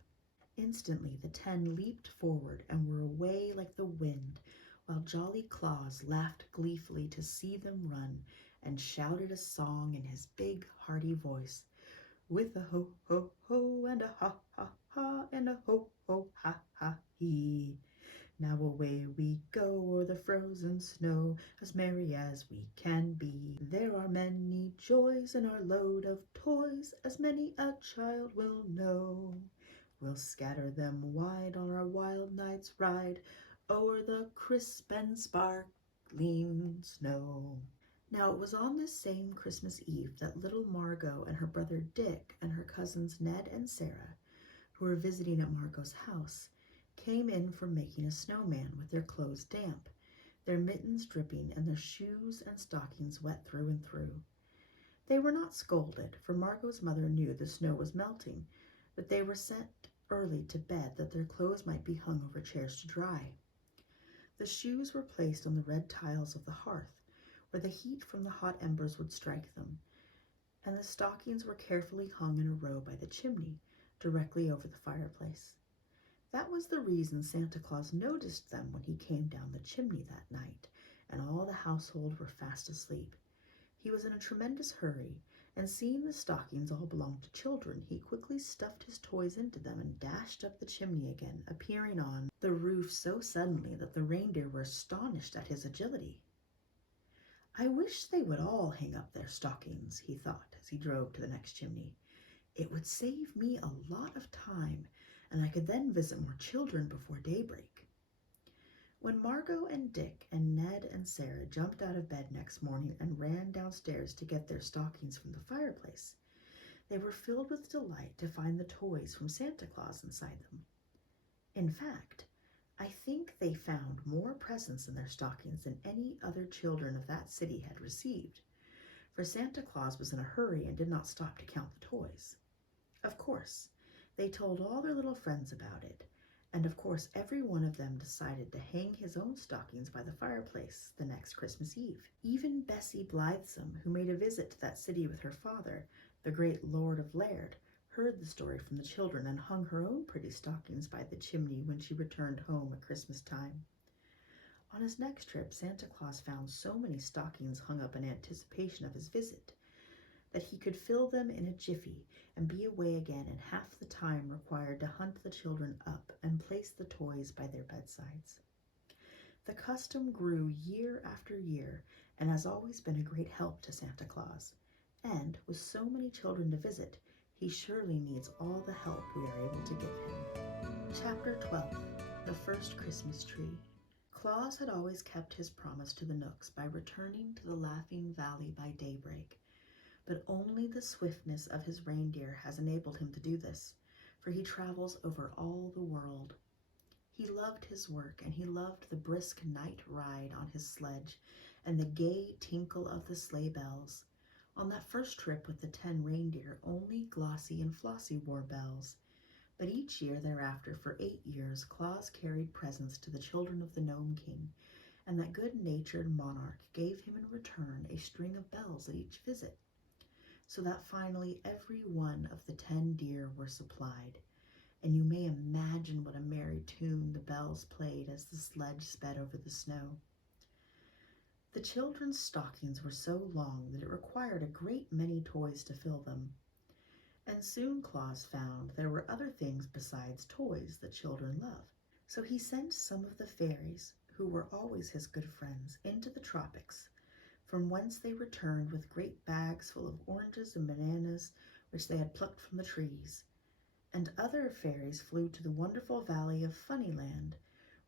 Instantly the 10 leaped forward and were away like the wind, while jolly Claus laughed gleefully to see them run, and shouted a song in his big, hearty voice, with a ho, ho, ho, and a ha, ha, ha, and a ho, ho, ha, ha, he. Now away we go o'er the frozen snow, as merry as we can be. There are many joys in our load of toys, as many a child will know. We'll scatter them wide on our wild night's ride, o'er the crisp and sparkling snow. Now it was on this same Christmas Eve that little Margot and her brother Dick and her cousins Ned and Sarah who were visiting at Margot's house, came in from making a snowman with their clothes damp, their mittens dripping, and their shoes and stockings wet through and through. They were not scolded, for Margot's mother knew the snow was melting, but they were sent early to bed that their clothes might be hung over chairs to dry. The shoes were placed on the red tiles of the hearth, where the heat from the hot embers would strike them, and the stockings were carefully hung in a row by the chimney, directly over the fireplace. That was the reason Santa Claus noticed them when he came down the chimney that night, and all the household were fast asleep. He was in a tremendous hurry, and seeing the stockings all belonged to children, he quickly stuffed his toys into them and dashed up the chimney again, appearing on the roof so suddenly that the reindeer were astonished at his agility. "I wish they would all hang up their stockings," he thought as he drove to the next chimney. "It would save me a lot of time, and I could then visit more children before daybreak." When Margot and Dick and Ned and Sarah jumped out of bed next morning and ran downstairs to get their stockings from the fireplace, they were filled with delight to find the toys from Santa Claus inside them. In fact, I think they found more presents in their stockings than any other children of that city had received, for Santa Claus was in a hurry and did not stop to count the toys. Of course, they told all their little friends about it, and of course every one of them decided to hang his own stockings by the fireplace the next Christmas Eve. Even Bessie Blithesome, who made a visit to that city with her father, the great Lord of Laird, heard the story from the children and hung her own pretty stockings by the chimney when she returned home at Christmas time. On his next trip, Santa Claus found so many stockings hung up in anticipation of his visit that he could fill them in a jiffy and be away again in half the time required to hunt the children up and place the toys by their bedsides. The custom grew year after year and has always been a great help to Santa Claus, and with so many children to visit, he surely needs all the help we are able to give him. Chapter 12. The First Christmas Tree. Claus had always kept his promise to the Knooks by returning to the Laughing Valley by daybreak, but only the swiftness of his reindeer has enabled him to do this, for he travels over all the world. He loved his work, and he loved the brisk night ride on his sledge and the gay tinkle of the sleigh bells. On that first trip with the 10 reindeer, only Glossie and Flossie wore bells, but each year thereafter for 8 years Claus carried presents to the children of the Gnome King, and that good-natured monarch gave him in return a string of bells at each visit, so that finally every one of the 10 deer were supplied, and you may imagine what a merry tune the bells played as the sledge sped over the snow. The children's stockings were so long that it required a great many toys to fill them, and soon Claus found there were other things besides toys that children love. So he sent some of the fairies, who were always his good friends, into the tropics, from whence they returned with great bags full of oranges and bananas which they had plucked from the trees. And other fairies flew to the wonderful valley of Funnyland,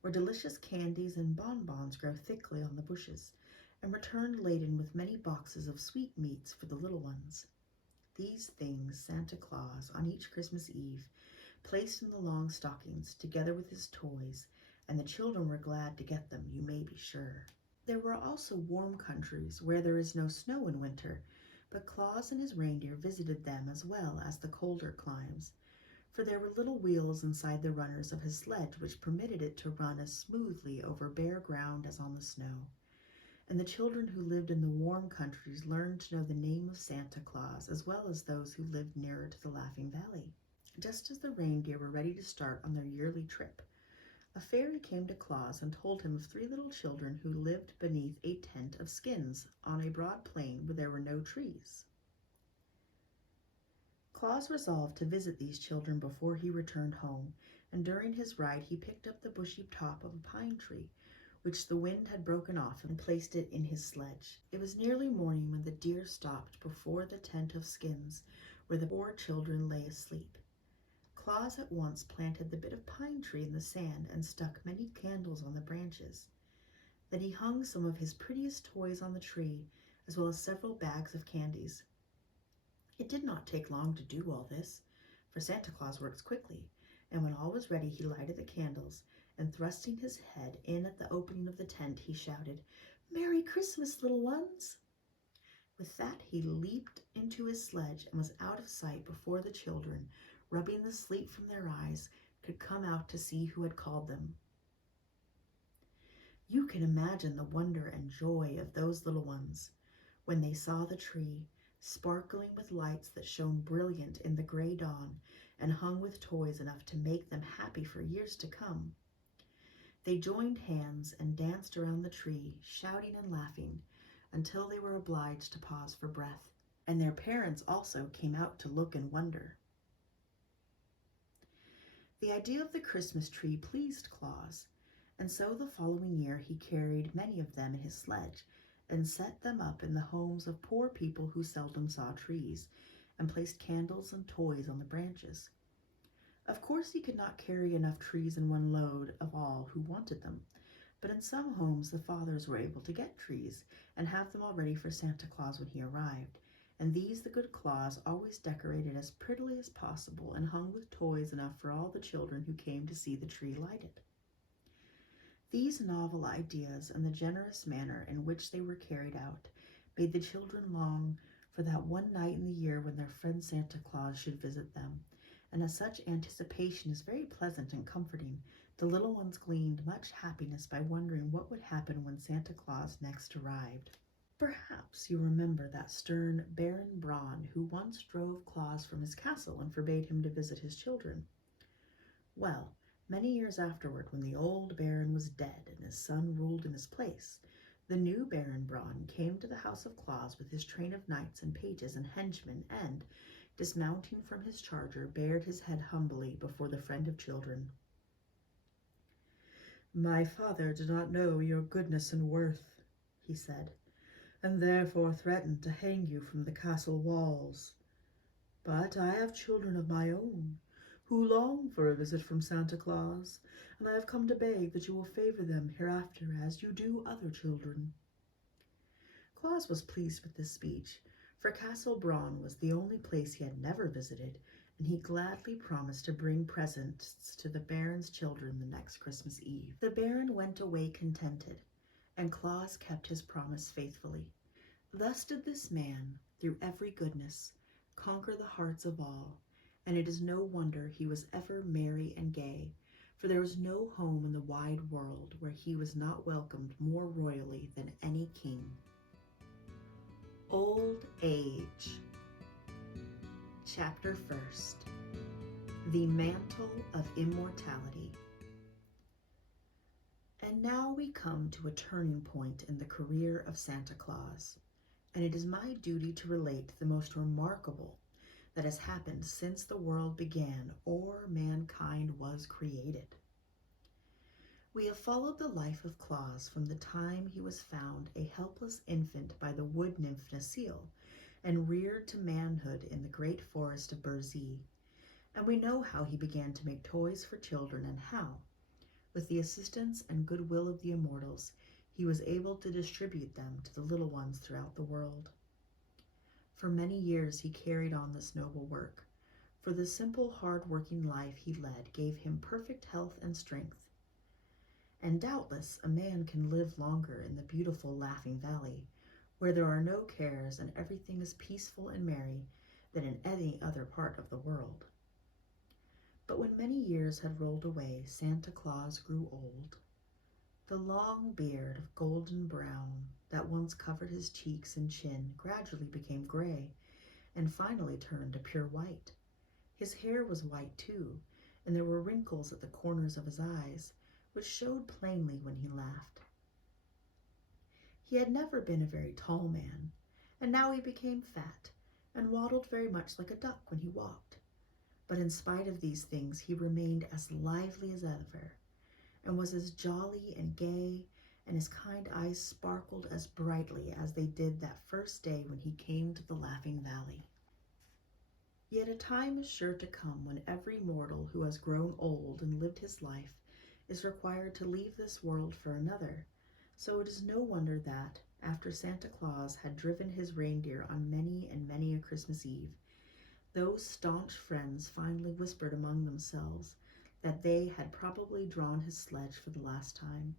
where delicious candies and bonbons grow thickly on the bushes, and returned laden with many boxes of sweetmeats for the little ones. These things Santa Claus, on each Christmas Eve, placed in the long stockings, together with his toys, and the children were glad to get them, you may be sure. There were also warm countries where there is no snow in winter, but Claus and his reindeer visited them as well as the colder climes, for there were little wheels inside the runners of his sledge which permitted it to run as smoothly over bare ground as on the snow. And the children who lived in the warm countries learned to know the name of Santa Claus as well as those who lived nearer to the Laughing Valley. Just as the reindeer were ready to start on their yearly trip, a fairy came to Claus and told him of 3 little children who lived beneath a tent of skins on a broad plain where there were no trees. Claus resolved to visit these children before he returned home, and during his ride he picked up the bushy top of a pine tree, which the wind had broken off, and placed it in his sledge. It was nearly morning when the deer stopped before the tent of skins, where the 4 children lay asleep. Claus at once planted the bit of pine tree in the sand and stuck many candles on the branches. Then he hung some of his prettiest toys on the tree, as well as several bags of candies. It did not take long to do all this, for Santa Claus works quickly, and when all was ready he lighted the candles, and thrusting his head in at the opening of the tent, he shouted, "Merry Christmas, little ones!" With that he leaped into his sledge and was out of sight before the children, rubbing the sleep from their eyes, could come out to see who had called them. You can imagine the wonder and joy of those little ones when they saw the tree, sparkling with lights that shone brilliant in the gray dawn and hung with toys enough to make them happy for years to come. They joined hands and danced around the tree, shouting and laughing, until they were obliged to pause for breath, and their parents also came out to look and wonder. The idea of the Christmas tree pleased Claus, and so the following year he carried many of them in his sledge and set them up in the homes of poor people who seldom saw trees, and placed candles and toys on the branches. Of course he could not carry enough trees in one load of all who wanted them, but in some homes the fathers were able to get trees and have them all ready for Santa Claus when he arrived, and these the good Claus always decorated as prettily as possible and hung with toys enough for all the children who came to see the tree lighted. These novel ideas and the generous manner in which they were carried out made the children long for that one night in the year when their friend Santa Claus should visit them, and as such anticipation is very pleasant and comforting, the little ones gleaned much happiness by wondering what would happen when Santa Claus next arrived. Perhaps you remember that stern Baron Braun who once drove Claus from his castle and forbade him to visit his children. Well, many years afterward, when the old Baron was dead and his son ruled in his place, the new Baron Braun came to the house of Claus with his train of knights and pages and henchmen and, dismounting from his charger, bared his head humbly before the friend of children. "My father did not know your goodness and worth," he said, "and therefore threatened to hang you from the castle walls. But I have children of my own, who long for a visit from Santa Claus, and I have come to beg that you will favor them hereafter as you do other children." Claus was pleased with this speech, for Castle Braun was the only place he had never visited, and he gladly promised to bring presents to the Baron's children the next Christmas Eve. The Baron went away contented, and Claus kept his promise faithfully. Thus did this man, through every goodness, conquer the hearts of all, and it is no wonder he was ever merry and gay, for there was no home in the wide world where he was not welcomed more royally than any king. Old Age. Chapter 1st. The Mantle of Immortality. And now we come to a turning point in the career of Santa Claus, and it is my duty to relate the most remarkable that has happened since the world began or mankind was created. We have followed the life of Claus from the time he was found a helpless infant by the wood nymph Necile and reared to manhood in the great forest of Burzee, and we know how he began to make toys for children and how, with the assistance and goodwill of the immortals, he was able to distribute them to the little ones throughout the world. For many years he carried on this noble work, for the simple, hard-working life he led gave him perfect health and strength. And doubtless a man can live longer in the beautiful Laughing Valley, where there are no cares and everything is peaceful and merry, than in any other part of the world. But when many years had rolled away, Santa Claus grew old. The long beard of golden brown that once covered his cheeks and chin gradually became gray, and finally turned to pure white. His hair was white too, and there were wrinkles at the corners of his eyes, which showed plainly when he laughed. He had never been a very tall man, and now he became fat, and waddled very much like a duck when he walked. But in spite of these things, he remained as lively as ever, and was as jolly and gay, and his kind eyes sparkled as brightly as they did that first day when he came to the Laughing Valley. Yet a time is sure to come when every mortal who has grown old and lived his life is required to leave this world for another, so it is no wonder that, after Santa Claus had driven his reindeer on many and many a Christmas Eve, those staunch friends finally whispered among themselves, that they had probably drawn his sledge for the last time.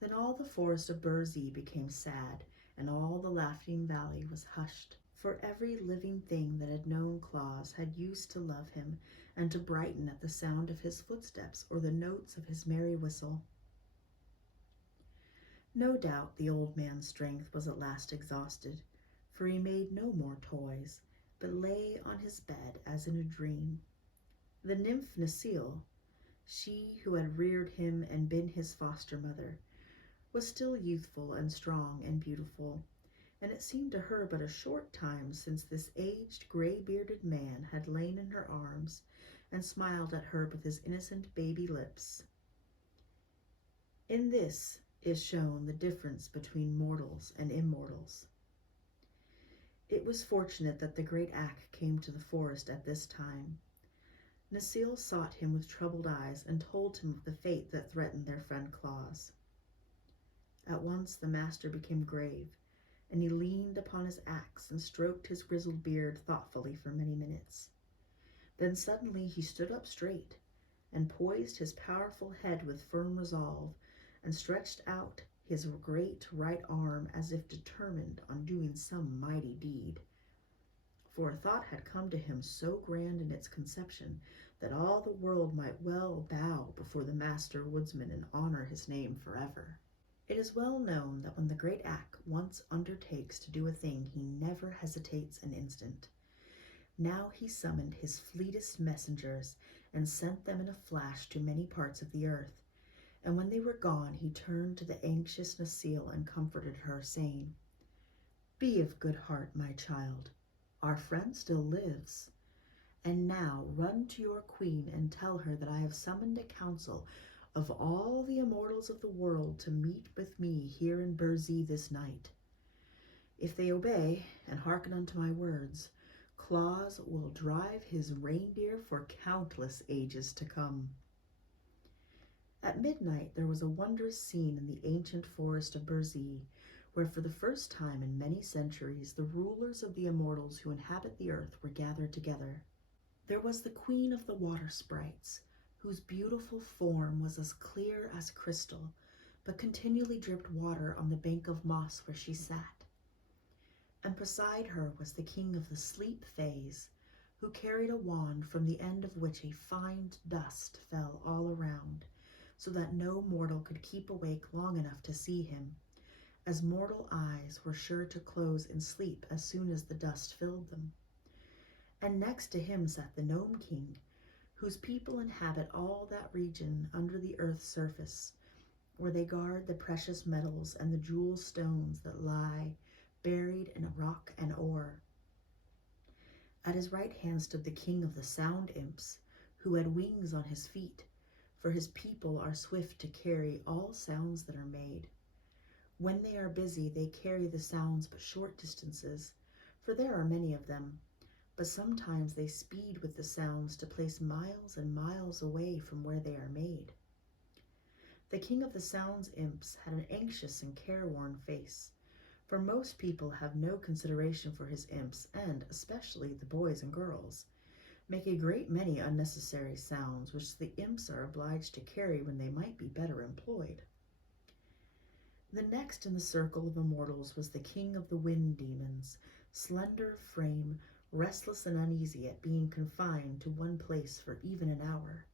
Then all the forest of Burzee became sad, and all the Laughing Valley was hushed, for every living thing that had known Claus had used to love him and to brighten at the sound of his footsteps or the notes of his merry whistle. No doubt the old man's strength was at last exhausted, for he made no more toys, but lay on his bed as in a dream. The nymph Necile, she who had reared him and been his foster mother, was still youthful and strong and beautiful, and it seemed to her but a short time since this aged, gray-bearded man had lain in her arms and smiled at her with his innocent baby lips. In this is shown the difference between mortals and immortals. It was fortunate that the great Ak came to the forest at this time. Necile sought him with troubled eyes and told him of the fate that threatened their friend Claus. At once the master became grave, and he leaned upon his axe and stroked his grizzled beard thoughtfully for many minutes. Then suddenly he stood up straight and poised his powerful head with firm resolve and stretched out his great right arm as if determined on doing some mighty deed. For a thought had come to him so grand in its conception that all the world might well bow before the master woodsman and honor his name forever. It is well known that when the great Ak once undertakes to do a thing, he never hesitates an instant. Now he summoned his fleetest messengers and sent them in a flash to many parts of the earth, and when they were gone he turned to the anxious Necile and comforted her, saying, "Be of good heart, my child. Our friend still lives. And now run to your queen and tell her that I have summoned a council of all the immortals of the world to meet with me here in Burzee this night. If they obey and hearken unto my words, Claus will drive his reindeer for countless ages to come." At midnight there was a wondrous scene in the ancient forest of Burzee, where for the first time in many centuries the rulers of the immortals who inhabit the earth were gathered together. There was the queen of the water sprites, whose beautiful form was as clear as crystal, but continually dripped water on the bank of moss where she sat. And beside her was the king of the sleep fays, who carried a wand from the end of which a fine dust fell all around, so that no mortal could keep awake long enough to see him, as mortal eyes were sure to close in sleep as soon as the dust filled them. And next to him sat the gnome king, whose people inhabit all that region under the earth's surface, where they guard the precious metals and the jewel stones that lie buried in rock and ore. At his right hand stood the king of the sound imps, who had wings on his feet, for his people are swift to carry all sounds that are made. When they are busy, they carry the sounds but short distances, for there are many of them, but sometimes they speed with the sounds to place miles and miles away from where they are made. The king of the sounds imps had an anxious and careworn face, for most people have no consideration for his imps, and especially the boys and girls make a great many unnecessary sounds which the imps are obliged to carry when they might be better employed. The next in the circle of immortals was the king of the wind demons, slender of frame, restless and uneasy at being confined to one place for even an hour.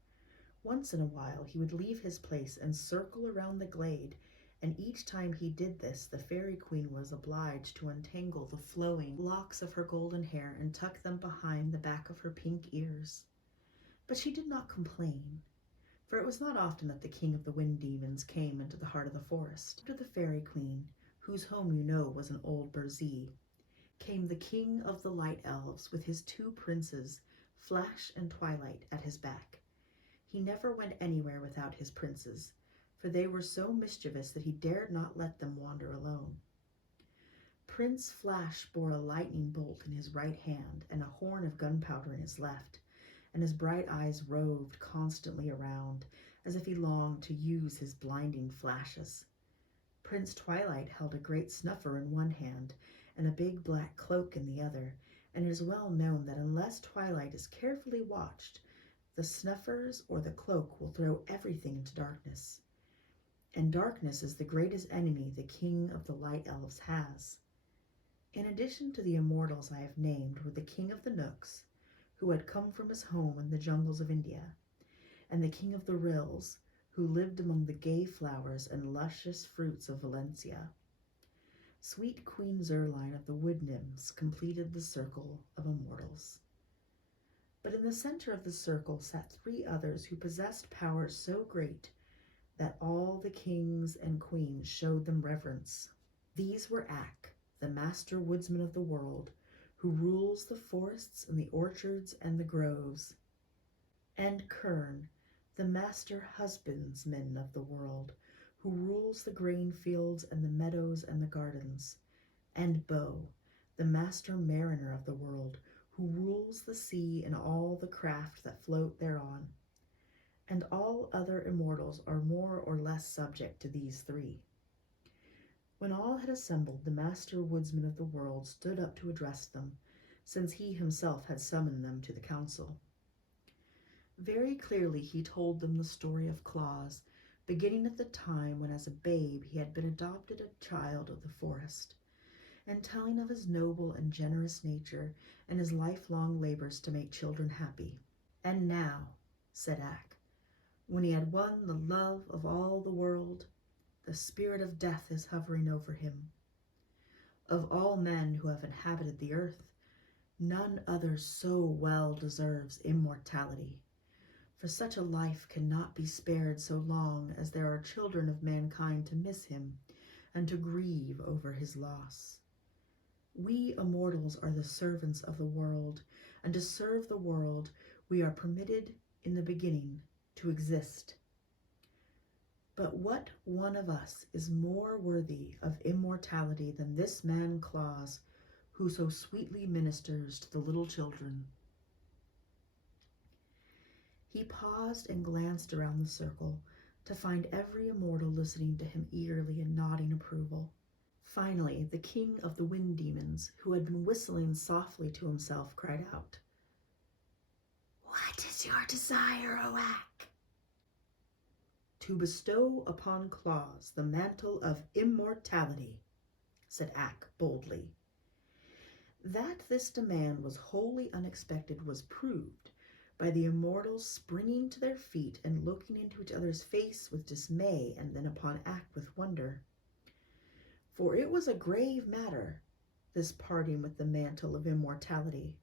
Once in a while he would leave his place and circle around the glade, and each time he did this the fairy queen was obliged to untangle the flowing locks of her golden hair and tuck them behind the back of her pink ears. But she did not complain, for it was not often that the king of the wind demons came into the heart of the forest. After the fairy queen, whose home you know was in old Burzee, came the king of the light elves with his two princes, Flash and Twilight, at his back. He never went anywhere without his princes, for they were so mischievous that he dared not let them wander alone. Prince Flash bore a lightning bolt in his right hand and a horn of gunpowder in his left, and his bright eyes roved constantly around, as if he longed to use his blinding flashes. Prince Twilight held a great snuffer in one hand and a big black cloak in the other, and it is well known that unless Twilight is carefully watched, The snuffers or the cloak will throw everything into darkness. And darkness is the greatest enemy the king of the light elves has. In addition to the immortals I have named were the king of the Nooks, who had come from his home in the jungles of India, and the king of the Rills, who lived among the gay flowers and luscious fruits of Valencia. Sweet Queen Zerline of the wood nymphs completed the circle of immortals. But in the center of the circle sat 3 others who possessed powers so great that all the kings and queens showed them reverence. These were Ak, the master woodsman of the world, who rules the forests and the orchards and the groves, and Kern, the master husbandsman of the world, who rules the grain fields and the meadows and the gardens, and Bo, the master mariner of the world, who rules the sea and all the craft that float thereon. And all other immortals are more or less subject to these 3. When all had assembled, the master woodsman of the world stood up to address them, since he himself had summoned them to the council. Very clearly he told them the story of Claus, beginning at the time when as a babe he had been adopted a child of the forest, and telling of his noble and generous nature and his lifelong labors to make children happy. And now, said Ak, when he had won the love of all the world, the spirit of death is hovering over him. Of all men who have inhabited the earth, none other so well deserves immortality. For such a life cannot be spared so long as there are children of mankind to miss him and to grieve over his loss. We immortals are the servants of the world, and to serve the world we are permitted in the beginning to exist. But what one of us is more worthy of immortality than this man Claus, who so sweetly ministers to the little children? He paused and glanced around the circle to find every immortal listening to him eagerly and nodding approval. Finally, the king of the wind demons, who had been whistling softly to himself, cried out, "What is your desire, O Ak?" "To bestow upon Claus the mantle of immortality," said Ak boldly. That this demand was wholly unexpected was proved by the immortals springing to their feet and looking into each other's face with dismay and then upon Ak with wonder. For it was a grave matter, this parting with the mantle of immortality.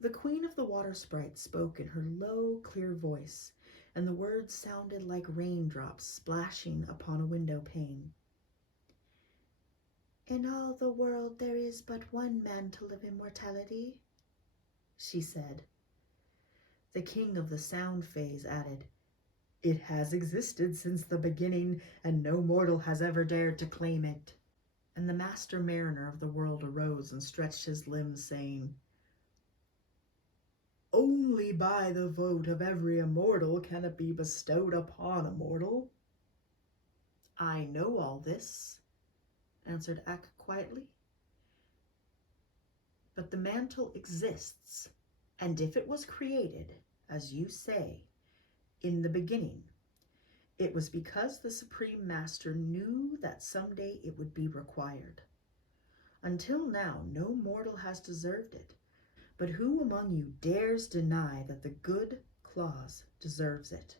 The queen of the water sprites spoke in her low, clear voice, and the words sounded like raindrops splashing upon a window pane. "In all the world there is but one mantle of immortality," she said. The king of the sound phase added, "It has existed since the beginning, and no mortal has ever dared to claim it." And the master mariner of the world arose and stretched his limbs, saying, "Only by the vote of every immortal can it be bestowed upon a mortal." "I know all this," answered Ak quietly. "But the mantle exists, and if it was created, as you say, in the beginning, it was because the Supreme Master knew that someday it would be required. Until now, no mortal has deserved it, but who among you dares deny that the good Claus deserves it?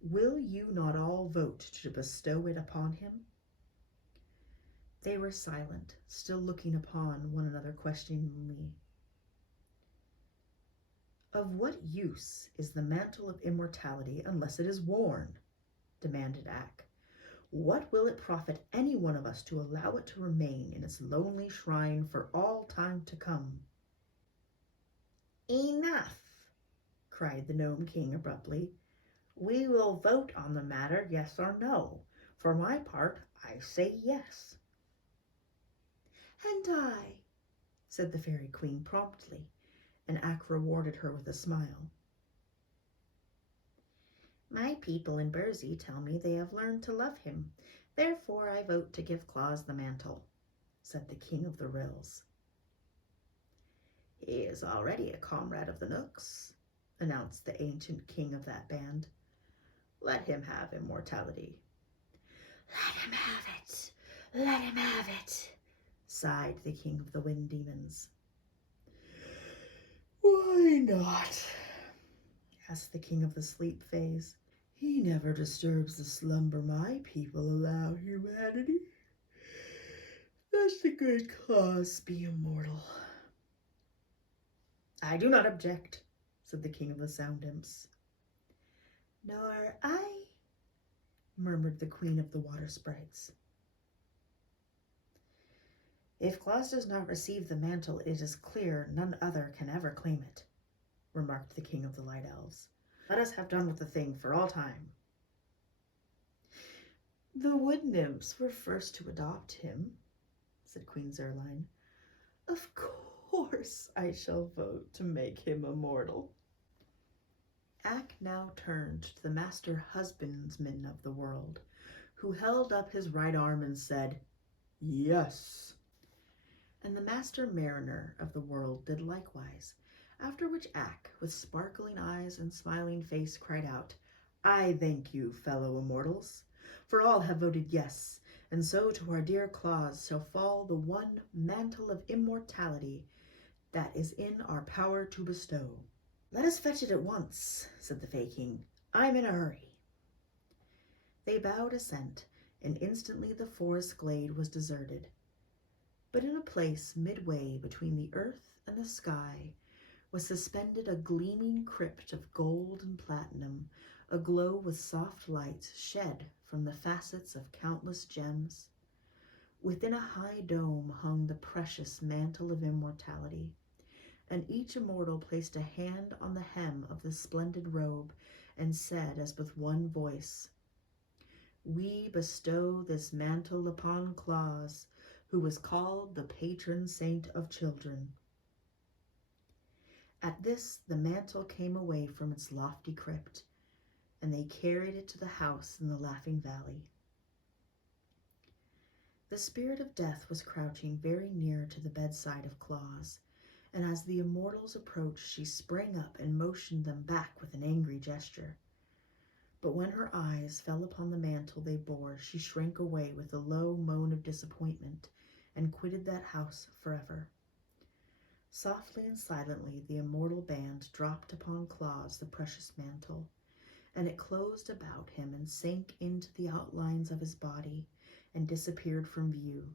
Will you not all vote to bestow it upon him?" They were silent, still looking upon one another questioningly. "Of what use is the mantle of immortality unless it is worn?" demanded Ak. "What will it profit any one of us to allow it to remain in its lonely shrine for all time to come?" "Enough!" cried the Gnome King abruptly. "We will vote on the matter, yes or no. For my part, I say yes." "And I," said the Fairy Queen promptly, and Ak rewarded her with a smile. "My people in Burzee tell me they have learned to love him. Therefore I vote to give Claus the mantle," said the King of the Rills. "He is already a comrade of the Nooks," announced the ancient king of that band. "Let him have immortality." "Let him have it! Let him have it!" sighed the king of the wind demons. "Why not?" asked the king of the sleep fays. "He never disturbs the slumber my people allow humanity. Let the great Claus be immortal." "I do not object," said the king of the sound imps. "Nor I," murmured the queen of the water sprites. "If Claus does not receive the mantle, it is clear none other can ever claim it," remarked the king of the light elves. "Let us have done with the thing for all time." "The wood nymphs were first to adopt him," said Queen Zerline. "Of course I shall vote to make him immortal." Ak now turned to the master husbandman of the world, who held up his right arm and said, "Yes." And the master mariner of the world did likewise, after which Ak, with sparkling eyes and smiling face, cried out, "I thank you, fellow immortals, for all have voted yes, and so to our dear Claus shall fall the one mantle of immortality that is in our power to bestow." "Let us fetch it at once," said the Fay King. "I'm in a hurry." They bowed assent, and instantly the forest glade was deserted. But in a place midway between the earth and the sky was suspended a gleaming crypt of gold and platinum, aglow with soft lights shed from the facets of countless gems. Within a high dome hung the precious mantle of immortality, and each immortal placed a hand on the hem of the splendid robe and said as with one voice, "We bestow this mantle upon Claus, who was called the patron saint of children." At this the mantle came away from its lofty crypt, and they carried it to the house in the Laughing Valley. The spirit of death was crouching very near to the bedside of Claus, and as the immortals approached, she sprang up and motioned them back with an angry gesture. But when her eyes fell upon the mantle they bore, she shrank away with a low moan of disappointment and quitted that house forever. Softly and silently the immortal band dropped upon Claus the precious mantle, and it closed about him and sank into the outlines of his body and disappeared from view.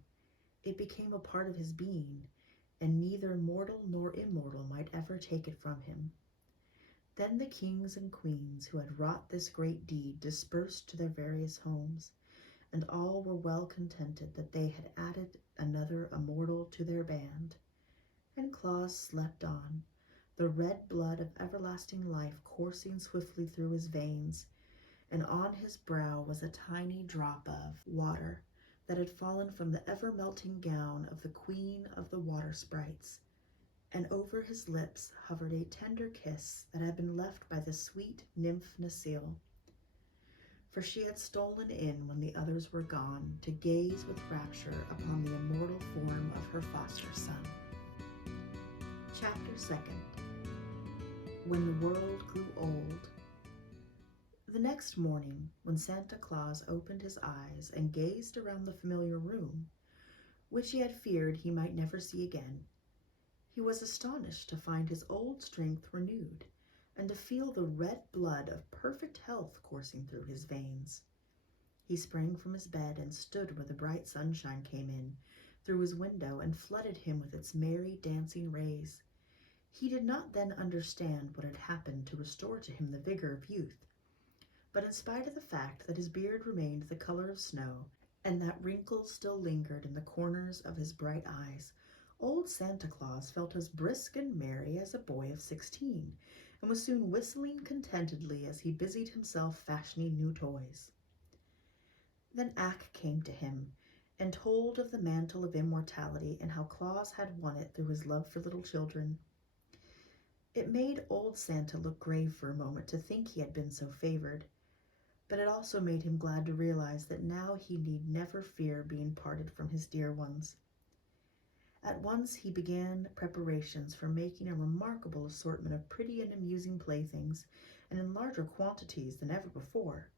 It became a part of his being, and neither mortal nor immortal might ever take it from him. Then the kings and queens who had wrought this great deed dispersed to their various homes, and all were well contented that they had added another immortal to their band. And Claus slept on, the red blood of everlasting life coursing swiftly through his veins, and on his brow was a tiny drop of water that had fallen from the ever-melting gown of the queen of the water sprites, and over his lips hovered a tender kiss that had been left by the sweet nymph Necile, for she had stolen in when the others were gone to gaze with rapture upon the immortal form of her foster son. Chapter 2nd. When the World Grew Old. The next morning, when Santa Claus opened his eyes and gazed around the familiar room, which he had feared he might never see again, he was astonished to find his old strength renewed, and to feel the red blood of perfect health coursing through his veins. He sprang from his bed and stood where the bright sunshine came in through his window and flooded him with its merry dancing rays. He did not then understand what had happened to restore to him the vigor of youth, but in spite of the fact that his beard remained the color of snow, and that wrinkles still lingered in the corners of his bright eyes, old Santa Claus felt as brisk and merry as a boy of 16, and was soon whistling contentedly as he busied himself fashioning new toys. Then Ak came to him, and told of the mantle of immortality and how Claus had won it through his love for little children. It made old Santa look grave for a moment to think he had been so favored, but it also made him glad to realize that now he need never fear being parted from his dear ones. At once he began preparations for making a remarkable assortment of pretty and amusing playthings, and in larger quantities than ever before,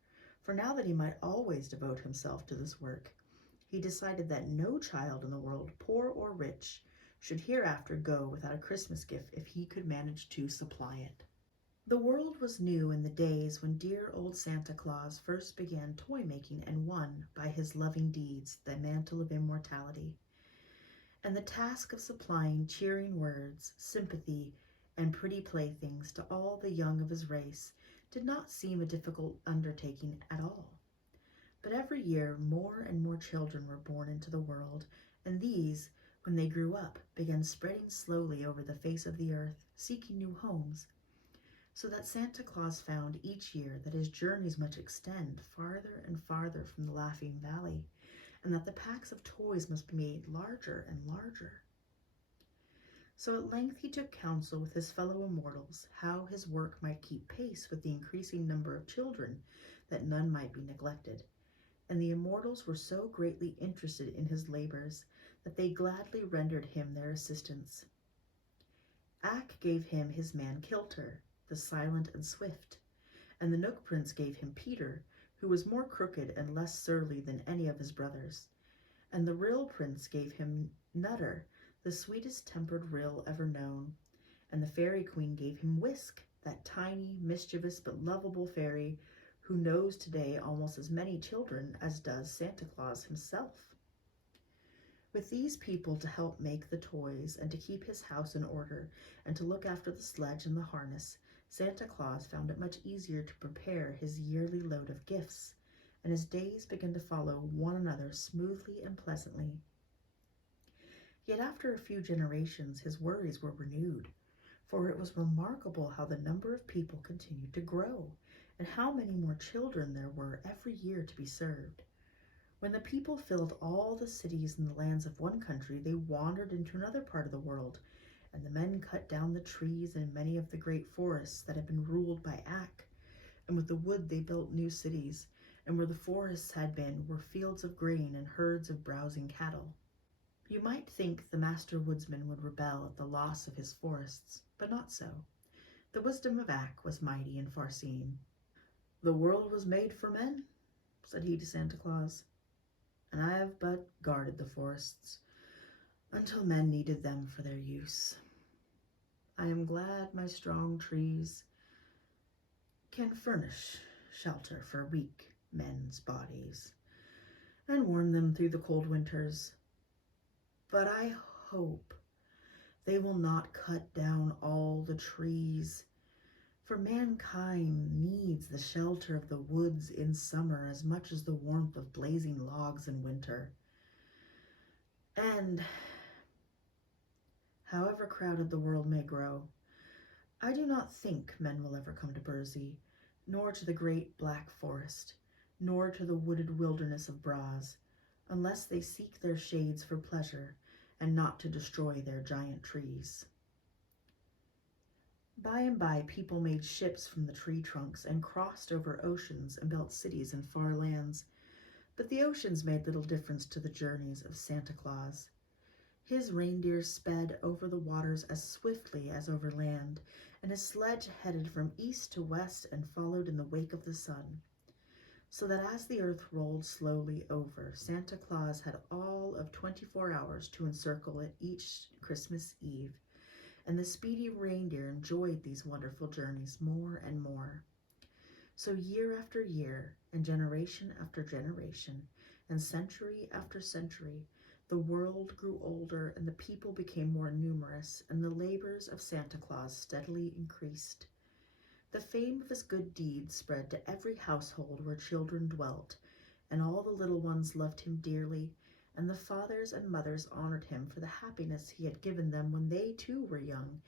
for now that he might always devote himself to this work, he decided that no child in the world, poor or rich, should hereafter go without a Christmas gift if he could manage to supply it. The world was new in the days when dear old Santa Claus first began toy making and won, by his loving deeds, the mantle of immortality. And the task of supplying cheering words, sympathy, and pretty playthings to all the young of his race did not seem a difficult undertaking at all. But every year more and more children were born into the world, and these, when they grew up, began spreading slowly over the face of the earth, seeking new homes, so that Santa Claus found each year that his journeys must extend farther and farther from the Laughing Valley, and that the packs of toys must be made larger and larger. So at length he took counsel with his fellow immortals how his work might keep pace with the increasing number of children, that none might be neglected. And the immortals were so greatly interested in his labors that they gladly rendered him their assistance. Ak gave him his man Kilter, the silent and swift, and the Nook Prince gave him Peter, who was more crooked and less surly than any of his brothers, and the Rill Prince gave him Nutter, the sweetest-tempered rill ever known, and the Fairy Queen gave him Whisk, that tiny, mischievous, but lovable fairy who knows today almost as many children as does Santa Claus himself. With these people to help make the toys and to keep his house in order and to look after the sledge and the harness, Santa Claus found it much easier to prepare his yearly load of gifts, and his days began to follow one another smoothly and pleasantly. Yet after a few generations his worries were renewed, for it was remarkable how the number of people continued to grow, and how many more children there were every year to be served. When the people filled all the cities and the lands of one country, they wandered into another part of the world, and the men cut down the trees in many of the great forests that had been ruled by Ak, and with the wood they built new cities, and where the forests had been were fields of grain and herds of browsing cattle. You might think the master woodsman would rebel at the loss of his forests, but not so. The wisdom of Ak was mighty and far-seeing. "The world was made for men," said he to Santa Claus, "and I have but guarded the forests until men needed them for their use. I am glad my strong trees can furnish shelter for weak men's bodies and warm them through the cold winters, but I hope they will not cut down all the trees, for mankind needs the shelter of the woods in summer as much as the warmth of blazing logs in winter. And however crowded the world may grow, I do not think men will ever come to Burzee, nor to the great black forest, nor to the wooded wilderness of Braz, unless they seek their shades for pleasure, and not to destroy their giant trees." By and by people made ships from the tree trunks and crossed over oceans and built cities in far lands, but the oceans made little difference to the journeys of Santa Claus. His reindeer sped over the waters as swiftly as over land, and his sledge headed from east to west and followed in the wake of the sun, so that as the earth rolled slowly over, Santa Claus had all of 24 hours to encircle it each Christmas Eve, and the speedy reindeer enjoyed these wonderful journeys more and more. So year after year, and generation after generation, and century after century, the world grew older, and the people became more numerous, and the labors of Santa Claus steadily increased. The fame of his good deeds spread to every household where children dwelt, and all the little ones loved him dearly, and the fathers and mothers honored him for the happiness he had given them when they too were young,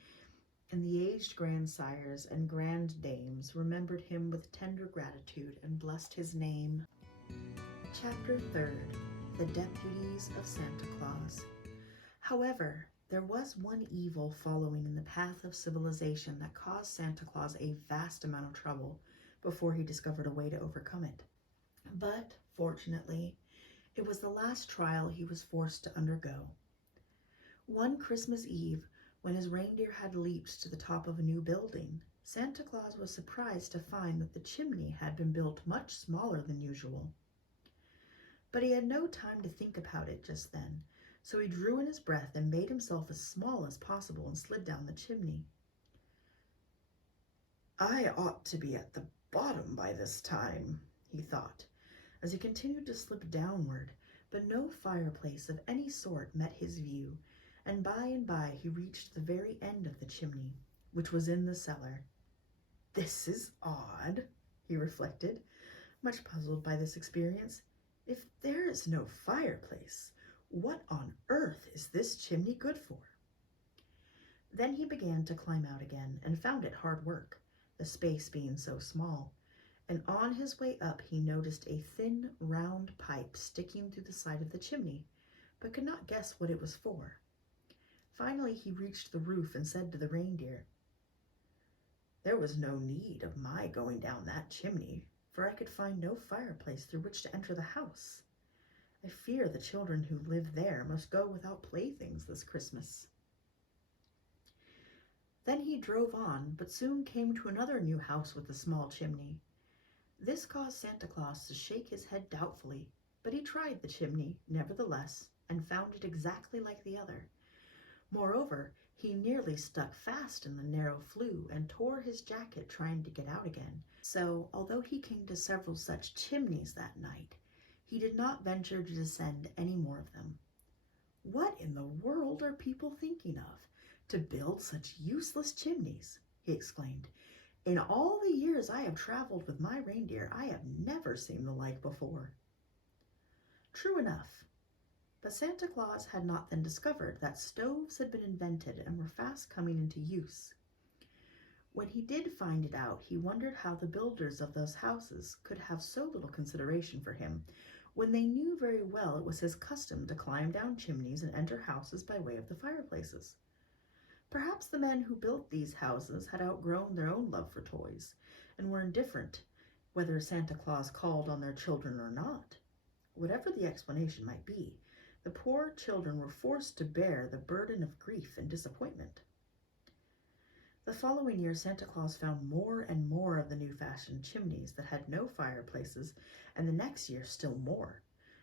and the aged grandsires and granddames remembered him with tender gratitude and blessed his name. Chapter 3rd. The Deputies of Santa Claus. However, there was one evil following in the path of civilization that caused Santa Claus a vast amount of trouble before he discovered a way to overcome it. But, fortunately, it was the last trial he was forced to undergo. One Christmas Eve, when his reindeer had leaped to the top of a new building, Santa Claus was surprised to find that the chimney had been built much smaller than usual. But he had no time to think about it just then, so he drew in his breath and made himself as small as possible and slid down the chimney. "I ought to be at the bottom by this time," he thought, as he continued to slip downward, but no fireplace of any sort met his view, and by he reached the very end of the chimney, which was in the cellar. "This is odd," he reflected, much puzzled by this experience. "If there is no fireplace, what on earth is this chimney good for?" Then he began to climb out again, and found it hard work, the space being so small, and on his way up he noticed a thin, round pipe sticking through the side of the chimney, but could not guess what it was for. Finally he reached the roof and said to the reindeer, "There was no need of my going down that chimney, for I could find no fireplace through which to enter the house. I fear the children who live there must go without playthings this Christmas." Then he drove on, but soon came to another new house with a small chimney. This caused Santa Claus to shake his head doubtfully, but he tried the chimney, nevertheless, and found it exactly like the other. Moreover, he nearly stuck fast in the narrow flue and tore his jacket trying to get out again. So, although he came to several such chimneys that night, he did not venture to descend any more of them. "What in the world are people thinking of, to build such useless chimneys?" he exclaimed. "In all the years I have traveled with my reindeer, I have never seen the like before." True enough, but Santa Claus had not then discovered that stoves had been invented and were fast coming into use. When he did find it out, he wondered how the builders of those houses could have so little consideration for him, when they knew very well it was his custom to climb down chimneys and enter houses by way of the fireplaces. Perhaps the men who built these houses had outgrown their own love for toys, and were indifferent whether Santa Claus called on their children or not. Whatever the explanation might be, the poor children were forced to bear the burden of grief and disappointment. The following year Santa Claus found more and more of the new-fashioned chimneys that had no fireplaces, and the next year still more.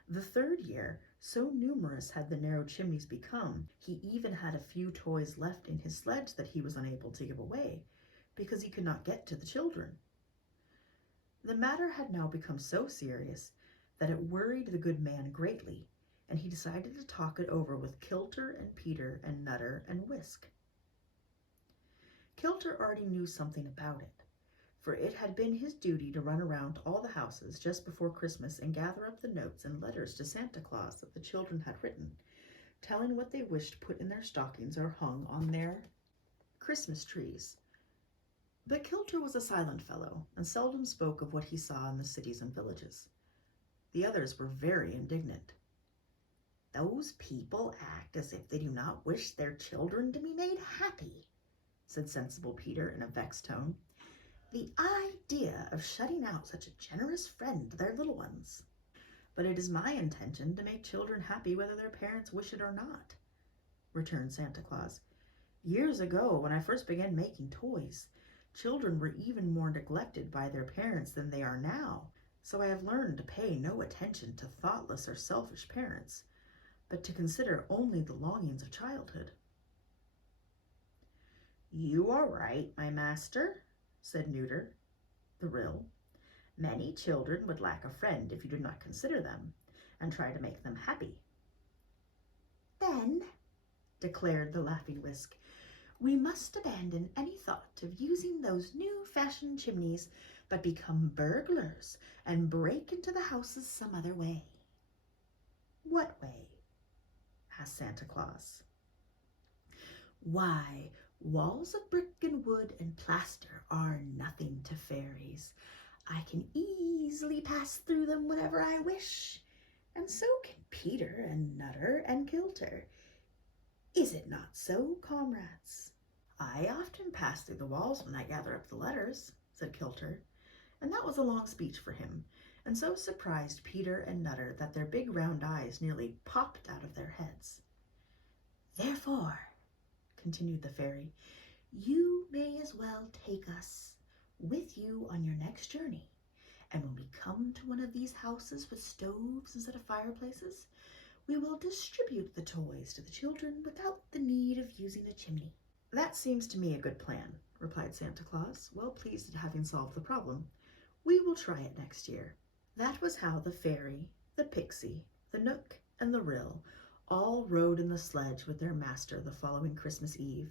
The third year, so numerous had the narrow chimneys become, he even had a few toys left in his sledge that he was unable to give away, because he could not get to the children. The matter had now become so serious that it worried the good man greatly, and he decided to talk it over with Kilter and Peter and Nutter and Whisk. Kilter already knew something about it, for it had been his duty to run around to all the houses just before Christmas and gather up the notes and letters to Santa Claus that the children had written, telling what they wished put in their stockings or hung on their Christmas trees. But Kilter was a silent fellow, and seldom spoke of what he saw in the cities and villages. The others were very indignant. "Those people act as if they do not wish their children to be made happy," said sensible Peter in a vexed tone. "The idea of shutting out such a generous friend to their little ones." "But it is my intention to make children happy whether their parents wish it or not," returned Santa Claus. "Years ago, when I first began making toys, children were even more neglected by their parents than they are now, so I have learned to pay no attention to thoughtless or selfish parents, but to consider only the longings of childhood." "You are right, my master," said Neuter, the rill. "Many children would lack a friend if you did not consider them and try to make them happy." "Then," declared the laughing Whisk, "we must abandon any thought of using those new-fashioned chimneys, but become burglars and break into the houses some other way." "What way?" asked Santa Claus. "Why, walls of brick and wood and plaster are nothing to fairies. I can easily pass through them whenever I wish, and so can Peter and Nutter and Kilter. Is it not so, comrades?" "I often pass through the walls when I gather up the letters," said Kilter, and that was a long speech for him, and so surprised Peter and Nutter that their big round eyes nearly popped out of their heads. Therefore, continued the fairy, you may as well take us with you on your next journey. And when we come to one of these houses with stoves instead of fireplaces, we will distribute the toys to the children without the need of using a chimney. That seems to me a good plan, replied Santa Claus, well pleased at having solved the problem. We will try it next year. That was how the fairy, the pixie, the knook, and the rill all rode in the sledge with their master the following Christmas Eve,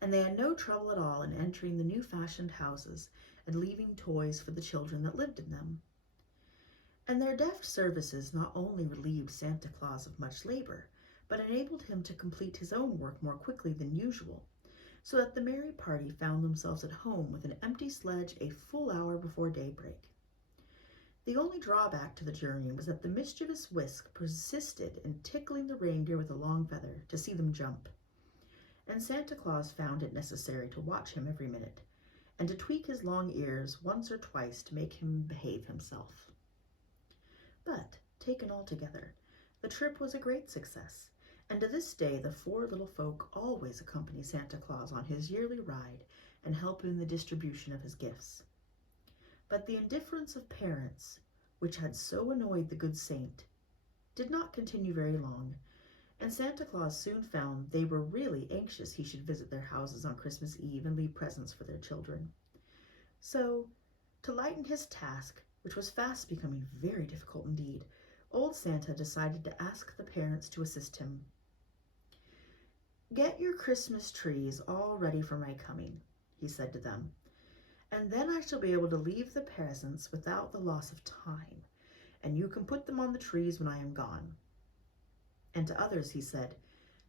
and they had no trouble at all in entering the new-fashioned houses and leaving toys for the children that lived in them. And their deft services not only relieved Santa Claus of much labor, but enabled him to complete his own work more quickly than usual, so that the merry party found themselves at home with an empty sledge a full hour before daybreak. The only drawback to the journey was that the mischievous Whisk persisted in tickling the reindeer with a long feather to see them jump, and Santa Claus found it necessary to watch him every minute, and to tweak his long ears once or twice to make him behave himself. But, taken altogether, the trip was a great success, and to this day the four little folk always accompany Santa Claus on his yearly ride and help in the distribution of his gifts. But the indifference of parents, which had so annoyed the good saint, did not continue very long, and Santa Claus soon found they were really anxious he should visit their houses on Christmas Eve and leave presents for their children. So, to lighten his task, which was fast becoming very difficult indeed, old Santa decided to ask the parents to assist him. "Get your Christmas trees all ready for my coming," he said to them, "and then I shall be able to leave the presents without the loss of time, and you can put them on the trees when I am gone." And to others he said,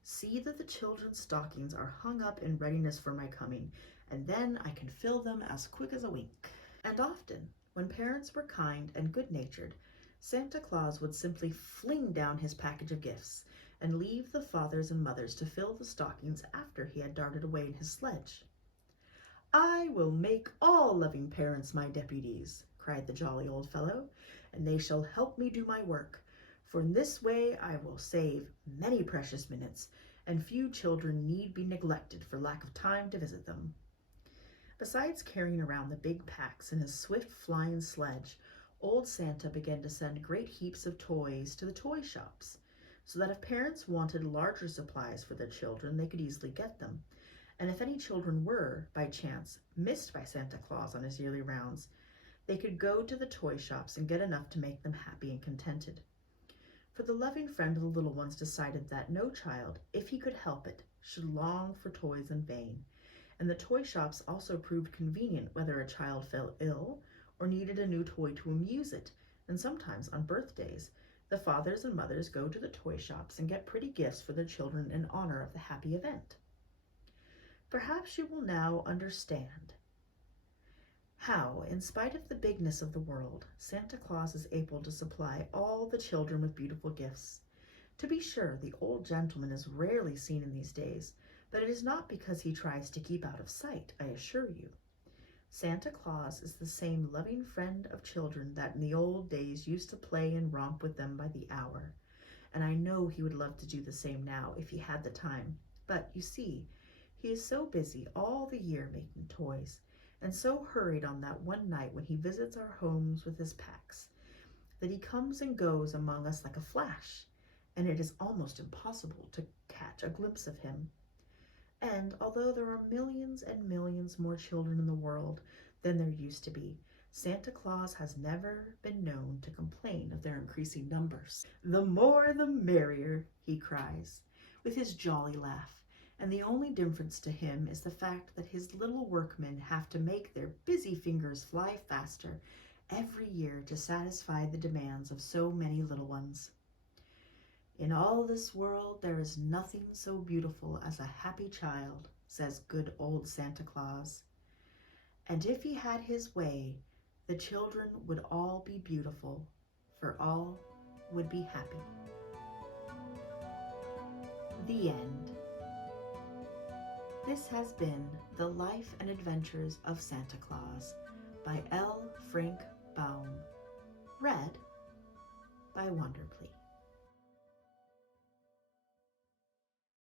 "See that the children's stockings are hung up in readiness for my coming, and then I can fill them as quick as a wink." And often, when parents were kind and good-natured, Santa Claus would simply fling down his package of gifts and leave the fathers and mothers to fill the stockings after he had darted away in his sledge. "I will make all loving parents my deputies," cried the jolly old fellow, "and they shall help me do my work, for in this way I will save many precious minutes, and few children need be neglected for lack of time to visit them." Besides carrying around the big packs in his swift flying sledge, old Santa began to send great heaps of toys to the toy shops, so that if parents wanted larger supplies for their children, they could easily get them. And if any children were, by chance, missed by Santa Claus on his yearly rounds, they could go to the toy shops and get enough to make them happy and contented. For the loving friend of the little ones decided that no child, if he could help it, should long for toys in vain, and the toy shops also proved convenient whether a child fell ill or needed a new toy to amuse it, and sometimes on birthdays, the fathers and mothers go to the toy shops and get pretty gifts for their children in honor of the happy event. Perhaps you will now understand how, in spite of the bigness of the world, Santa Claus is able to supply all the children with beautiful gifts. To be sure, the old gentleman is rarely seen in these days, but it is not because he tries to keep out of sight, I assure you. Santa Claus is the same loving friend of children that in the old days used to play and romp with them by the hour, and I know he would love to do the same now if he had the time. But, you see, he is so busy all the year making toys, and so hurried on that one night when he visits our homes with his packs, that he comes and goes among us like a flash, and it is almost impossible to catch a glimpse of him. And although there are millions and millions more children in the world than there used to be, Santa Claus has never been known to complain of their increasing numbers. "The more the merrier," he cries, with his jolly laugh, and the only difference to him is the fact that his little workmen have to make their busy fingers fly faster every year to satisfy the demands of so many little ones. "In all this world there is nothing so beautiful as a happy child," says good old Santa Claus. And if he had his way, the children would all be beautiful, for all would be happy. The end. This has been The Life and Adventures of Santa Claus by L.Frank Baum, read by Wanderplea.